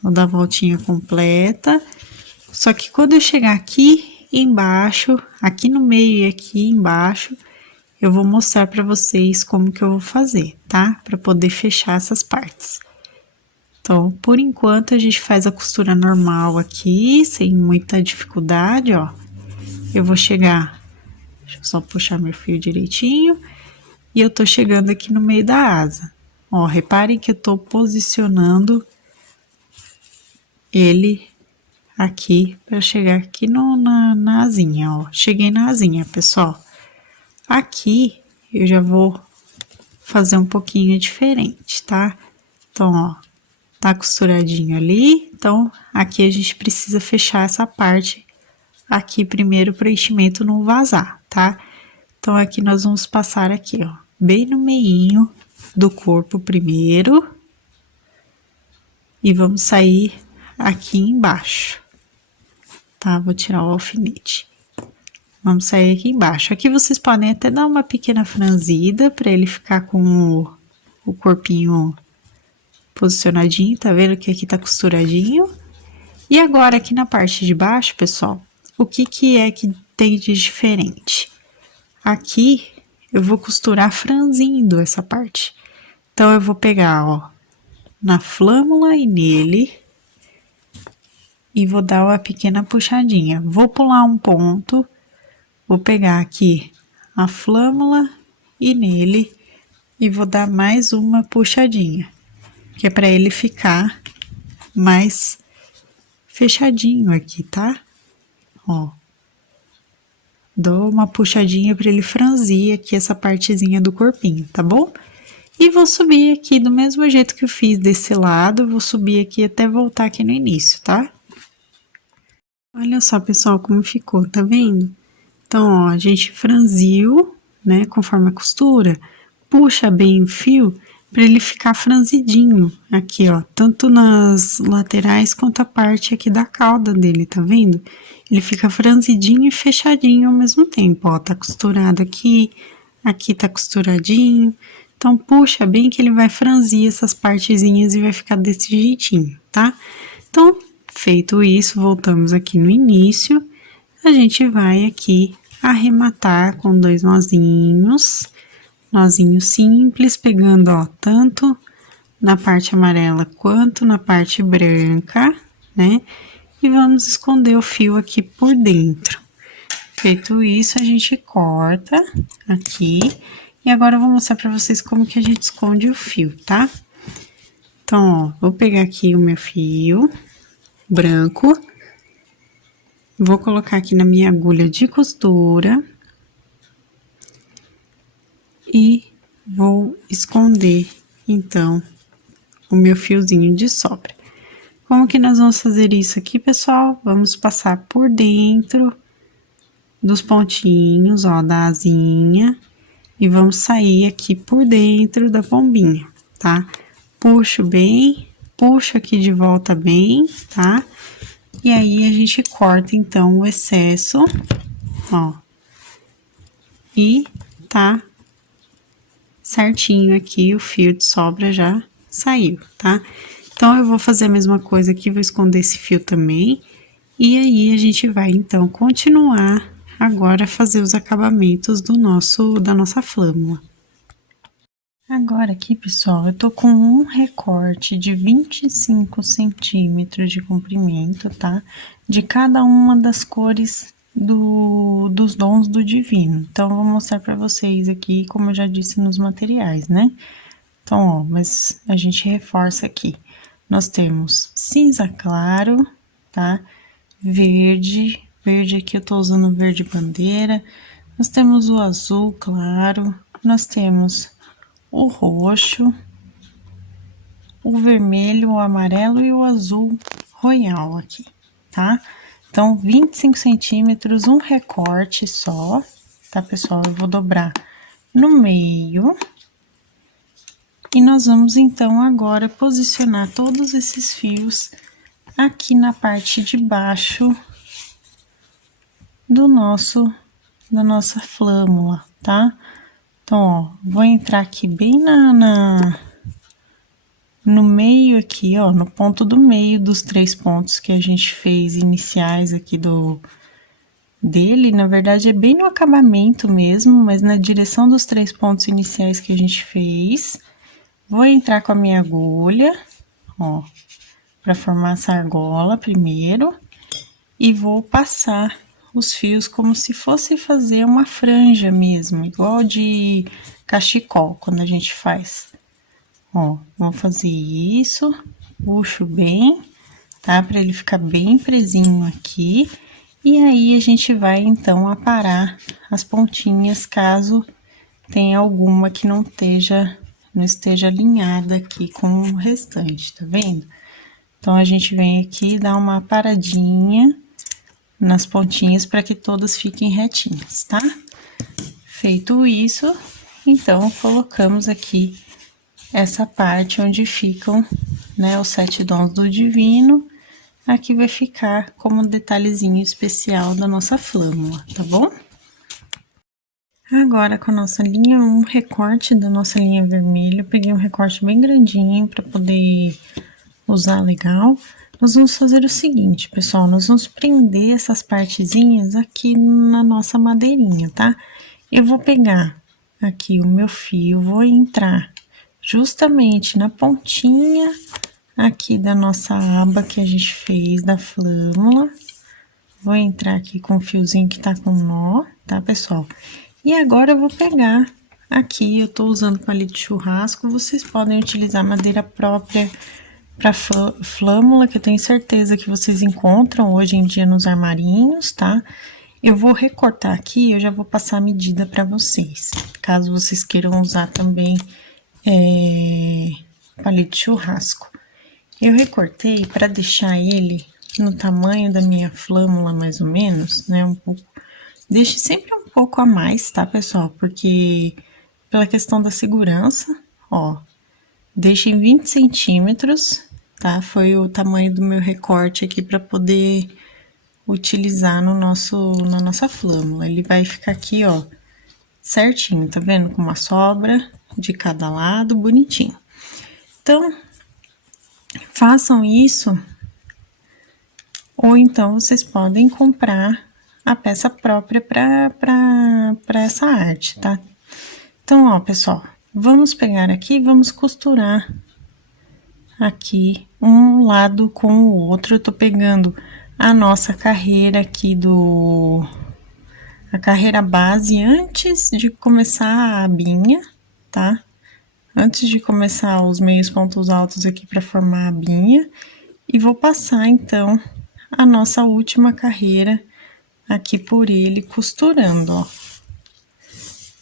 Vou dar a voltinha completa. Só que quando eu chegar aqui embaixo, aqui no meio e aqui embaixo, eu vou mostrar para vocês como que eu vou fazer, tá? Para poder fechar essas partes. Então, por enquanto, a gente faz a costura normal aqui, sem muita dificuldade, ó. Eu vou chegar, deixa eu só puxar meu fio direitinho, e eu tô chegando aqui no meio da asa. Ó, reparem que eu tô posicionando ele aqui para chegar aqui na asinha, ó. Cheguei na asinha, pessoal. Aqui eu já vou fazer um pouquinho diferente, tá? Então, ó, tá costuradinho ali. Então, aqui a gente precisa fechar essa parte aqui primeiro para o enchimento não vazar, tá? Então, aqui nós vamos passar aqui, ó, bem no meinho do corpo primeiro. E vamos sair aqui embaixo, tá? Vou tirar o alfinete. Vamos sair aqui embaixo. Aqui vocês podem até dar uma pequena franzida para ele ficar com o corpinho posicionadinho, tá vendo que aqui tá costuradinho? E agora aqui na parte de baixo, pessoal, o que é que tem de diferente? Aqui eu vou costurar franzindo essa parte. Então eu vou pegar, ó, na flâmula e nele, e vou dar uma pequena puxadinha. Vou pular um ponto, vou pegar aqui a flâmula e nele, e vou dar mais uma puxadinha, que é para ele ficar mais fechadinho aqui, tá? Ó, dou uma puxadinha para ele franzir aqui essa partezinha do corpinho, tá bom? E vou subir aqui do mesmo jeito que eu fiz desse lado, vou subir aqui até voltar aqui no início, tá? Olha só, pessoal, como ficou, tá vendo? Então, ó, a gente franziu, né, conforme a costura, puxa bem o fio para ele ficar franzidinho aqui, ó, tanto nas laterais quanto a parte aqui da cauda dele, tá vendo? Ele fica franzidinho e fechadinho ao mesmo tempo, ó, tá costurado aqui, aqui tá costuradinho. Então, puxa bem que ele vai franzir essas partezinhas e vai ficar desse jeitinho, tá? Então, feito isso, voltamos aqui no início, a gente vai aqui arrematar com 2 nozinhos nozinho simples, pegando, ó, tanto na parte amarela quanto na parte branca, né? E vamos esconder o fio aqui por dentro. Feito isso, a gente corta aqui. E agora eu vou mostrar pra vocês como que a gente esconde o fio, tá? Então, ó, vou pegar aqui o meu fio branco. Vou colocar aqui na minha agulha de costura. E vou esconder, então, o meu fiozinho de sobra. Como que nós vamos fazer isso aqui, pessoal? Vamos passar por dentro dos pontinhos, ó, da asinha. E vamos sair aqui por dentro da pombinha, tá? Puxo bem, puxo aqui de volta bem, tá? E aí, a gente corta, então, o excesso, ó. E tá certinho aqui, o fio de sobra já saiu, tá? Então, eu vou fazer a mesma coisa aqui, vou esconder esse fio também. E aí, a gente vai, então, continuar agora a fazer os acabamentos da nossa flâmula. Agora aqui, pessoal, eu tô com um recorte de 25 centímetros de comprimento, tá? De cada uma das cores dos dons do divino. Então, eu vou mostrar pra vocês aqui, como eu já disse nos materiais, né? Então, ó, mas a gente reforça aqui. Nós temos cinza claro, tá? Verde aqui eu tô usando verde bandeira. Nós temos o azul claro, nós temos o roxo, o vermelho, o amarelo e o azul royal aqui, tá? Então, 25 centímetros, um recorte só, tá, pessoal? Eu vou dobrar no meio. E nós vamos, então, agora posicionar todos esses fios aqui na parte de baixo da nossa flâmula, tá? Então, ó, vou entrar aqui bem no meio aqui, ó, no ponto do meio dos 3 pontos que a gente fez iniciais aqui dele. Na verdade, é bem no acabamento mesmo, mas na direção dos 3 pontos iniciais que a gente fez. Vou entrar com a minha agulha, ó, pra formar essa argola primeiro. E vou passar os fios como se fosse fazer uma franja mesmo, igual de cachecol, quando a gente faz. Ó, vou fazer isso, puxo bem, tá? Pra ele ficar bem presinho aqui. E aí, a gente vai, então, aparar as pontinhas, caso tenha alguma que não esteja alinhada aqui com o restante, tá vendo? Então, a gente vem aqui, dá uma paradinha nas pontinhas para que todas fiquem retinhas, tá? Feito isso, então, colocamos aqui essa parte onde ficam, né, os 7 dons do divino. Aqui vai ficar como um detalhezinho especial da nossa flâmula, tá bom? Agora, com a nossa linha, um recorte da nossa linha vermelha, eu peguei um recorte bem grandinho para poder usar legal. Nós vamos fazer o seguinte, pessoal, nós vamos prender essas partezinhas aqui na nossa madeirinha, tá? Eu vou pegar aqui o meu fio, vou entrar justamente na pontinha aqui da nossa aba que a gente fez da flâmula. Vou entrar aqui com o fiozinho que tá com nó, tá, pessoal? E agora eu vou pegar aqui, eu tô usando palito de churrasco, vocês podem utilizar madeira própria para flâmula, que eu tenho certeza que vocês encontram hoje em dia nos armarinhos, tá? Eu vou recortar aqui, eu já vou passar a medida para vocês, caso vocês queiram usar também palito de churrasco. Eu recortei para deixar ele no tamanho da minha flâmula, mais ou menos, né? Um pouco. Deixe sempre um pouco a mais, tá, pessoal? Porque pela questão da segurança, ó, deixe em 20 centímetros, tá? Foi o tamanho do meu recorte aqui para poder utilizar na nossa flâmula. Ele vai ficar aqui, ó, certinho, tá vendo? Com uma sobra de cada lado, bonitinho. Então, façam isso, ou então vocês podem comprar a peça própria para essa arte, tá? Então, ó, pessoal, vamos pegar aqui e vamos costurar aqui um lado com o outro. Eu tô pegando a nossa carreira aqui a carreira base antes de começar a abinha, tá? Antes de começar os meios pontos altos aqui para formar a abinha. E vou passar, então, a nossa última carreira aqui por ele, costurando, ó.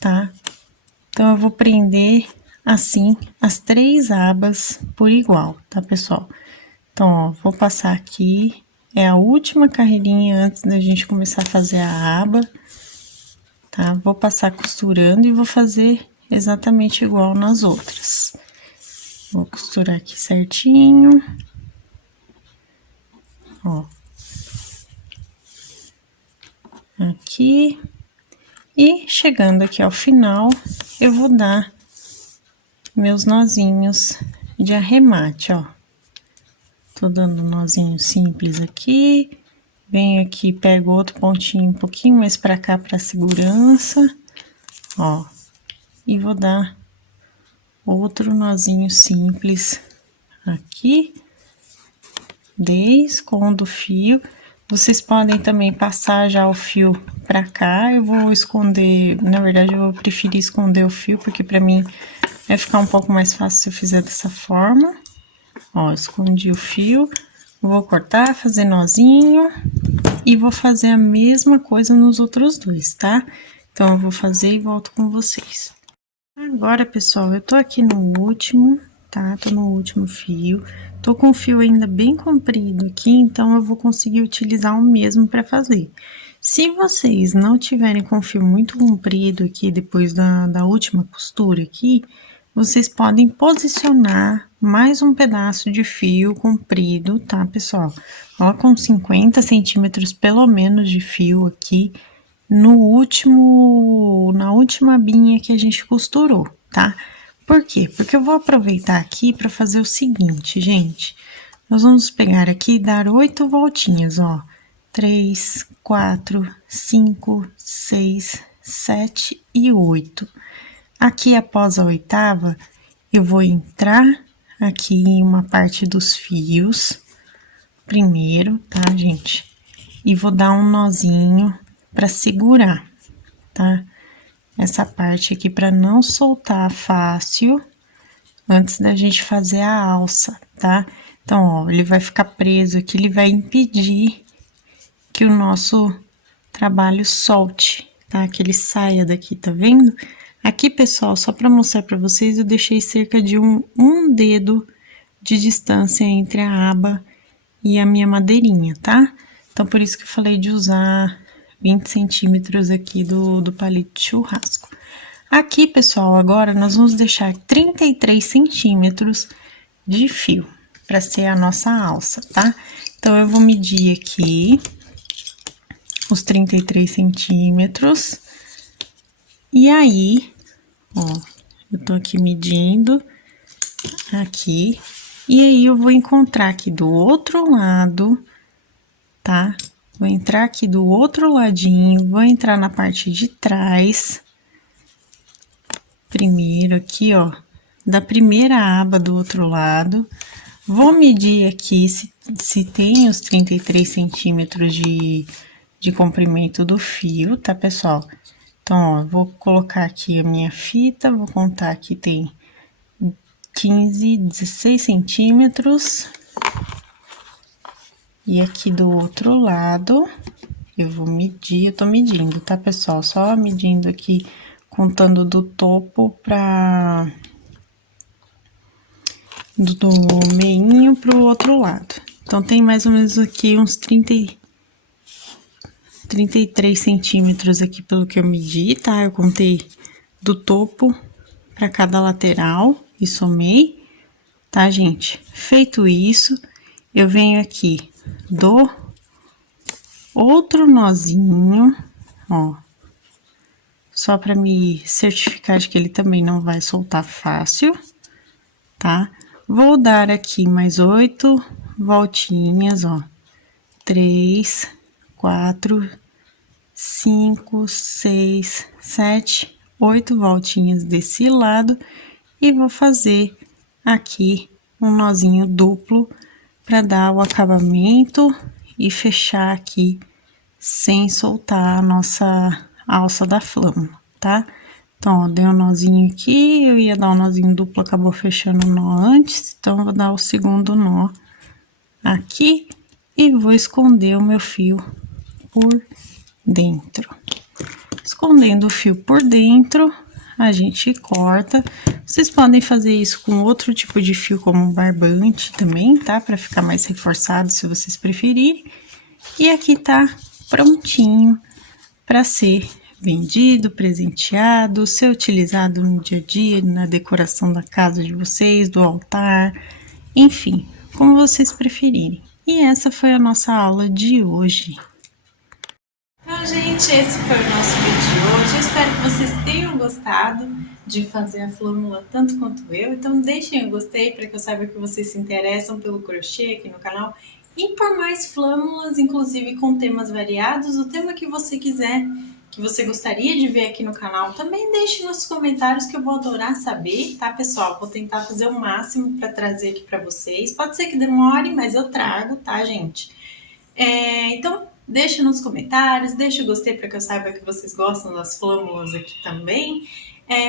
Tá? Então, eu vou prender, assim, as 3 abas por igual, tá, pessoal? Então, ó, vou passar aqui, é a última carreirinha antes da gente começar a fazer a aba, tá? Vou passar costurando e vou fazer exatamente igual nas outras. Vou costurar aqui certinho. Ó. Aqui. E chegando aqui ao final, eu vou dar meus nozinhos de arremate, ó. Tô dando um nozinho simples aqui. Venho aqui, pego outro pontinho um pouquinho mais pra cá pra segurança, ó. E vou dar outro nozinho simples aqui. Escondo o fio. Vocês podem também passar já o fio pra cá. Eu vou esconder, na verdade eu vou preferir esconder o fio, porque pra mim vai ficar um pouco mais fácil se eu fizer dessa forma. Ó, escondi o fio, vou cortar, fazer nozinho e vou fazer a mesma coisa nos outros dois, tá? Então, eu vou fazer e volto com vocês. Agora, pessoal, eu tô aqui no último, tá? Tô no último fio. Tô com o fio ainda bem comprido aqui, então eu vou conseguir utilizar o mesmo para fazer. Se vocês não tiverem com o fio muito comprido aqui, depois da última costura aqui, vocês podem posicionar mais um pedaço de fio comprido, tá, pessoal? Coloca uns 50 centímetros pelo menos de fio aqui na última abinha que a gente costurou, tá? Por quê? Porque eu vou aproveitar aqui para fazer o seguinte, gente. Nós vamos pegar aqui e dar 8 voltinhas, ó. 3, 4, 5, 6, 7 e 8. Aqui, após a 8ª, eu vou entrar aqui em uma parte dos fios, primeiro, tá, gente? E vou dar um nozinho para segurar, tá? Essa parte aqui para não soltar fácil antes da gente fazer a alça, tá? Então, ó, ele vai ficar preso aqui, ele vai impedir que o nosso trabalho solte, tá? Que ele saia daqui, tá vendo? Aqui, pessoal, só para mostrar para vocês, eu deixei cerca de um dedo de distância entre a aba e a minha madeirinha, tá? Então, por isso que eu falei de usar 20 centímetros aqui do palito de churrasco. Aqui, pessoal, agora nós vamos deixar 33 centímetros de fio para ser a nossa alça, tá? Então, eu vou medir aqui os 33 centímetros. E aí, ó, eu tô aqui medindo aqui. E aí, eu vou encontrar aqui do outro lado, tá? Vou entrar aqui do outro ladinho, vou entrar na parte de trás. Primeiro aqui, ó, da primeira aba do outro lado. Vou medir aqui se tem os 33 centímetros de comprimento do fio, tá, pessoal? Então, ó, vou colocar aqui a minha fita, vou contar que tem 15, 16 centímetros. E aqui do outro lado, eu vou medir, eu tô medindo, tá, pessoal? Só medindo aqui, contando do topo do meinho pro outro lado. Então, tem mais ou menos aqui uns 33 centímetros aqui pelo que eu medi, tá? Eu contei do topo para cada lateral e somei, tá, gente? Feito isso, eu venho aqui, dou outro nozinho, ó, só para me certificar de que ele também não vai soltar fácil, tá? Vou dar aqui mais 8 voltinhas, ó, 3, 4, 5, 6, 7, 8 voltinhas desse lado e vou fazer aqui um nozinho duplo para dar o acabamento e fechar aqui sem soltar a nossa alça da flâmula, tá? Então, ó, dei um nozinho aqui, eu ia dar um nozinho duplo, acabou fechando o nó antes, então eu vou dar o segundo nó aqui e vou esconder o meu fio por dentro. Escondendo o fio por dentro, a gente corta. Vocês podem fazer isso com outro tipo de fio, como um barbante também, tá? Pra ficar mais reforçado, se vocês preferirem. E aqui tá prontinho para ser vendido, presenteado, ser utilizado no dia a dia, na decoração da casa de vocês, do altar, enfim, como vocês preferirem. E essa foi a nossa aula de hoje. Então, gente, esse foi o nosso vídeo de hoje. Eu espero que vocês tenham gostado de fazer a flâmula tanto quanto eu. Então, deixem um gostei para que eu saiba que vocês se interessam pelo crochê aqui no canal. E por mais flâmulas, inclusive com temas variados, o tema que você quiser, que você gostaria de ver aqui no canal, também deixe nos comentários que eu vou adorar saber, tá, pessoal? Vou tentar fazer o máximo para trazer aqui para vocês. Pode ser que demore, mas eu trago, tá, gente? Então, deixa nos comentários, deixa o gostei para que eu saiba que vocês gostam das flâmulas aqui também.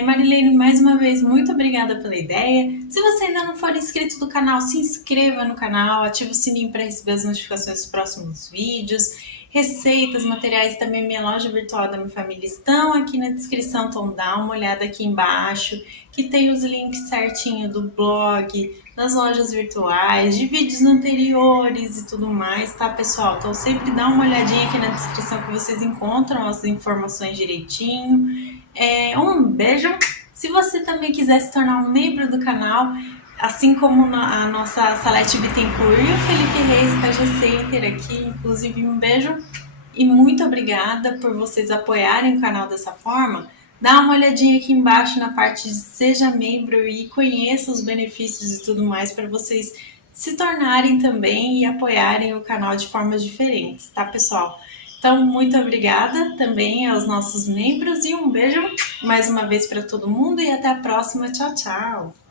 Marilene, mais uma vez, muito obrigada pela ideia. Se você ainda não for inscrito do canal, se inscreva no canal, ative o sininho para receber as notificações dos próximos vídeos. Receitas, materiais, também minha loja virtual da minha família estão aqui na descrição, então dá uma olhada aqui embaixo, que tem os links certinho do blog, das lojas virtuais, de vídeos anteriores e tudo mais, tá, pessoal? Então sempre dá uma olhadinha aqui na descrição que vocês encontram as informações direitinho. Um beijo! Se você também quiser se tornar um membro do canal, assim como a nossa Salete Bittencourt e o Felipe Reis com a G Center aqui, inclusive um beijo e muito obrigada por vocês apoiarem o canal dessa forma. Dá uma olhadinha aqui embaixo na parte de seja membro e conheça os benefícios e tudo mais para vocês se tornarem também e apoiarem o canal de formas diferentes, tá, pessoal? Então, muito obrigada também aos nossos membros e um beijo mais uma vez para todo mundo e até a próxima. Tchau, tchau!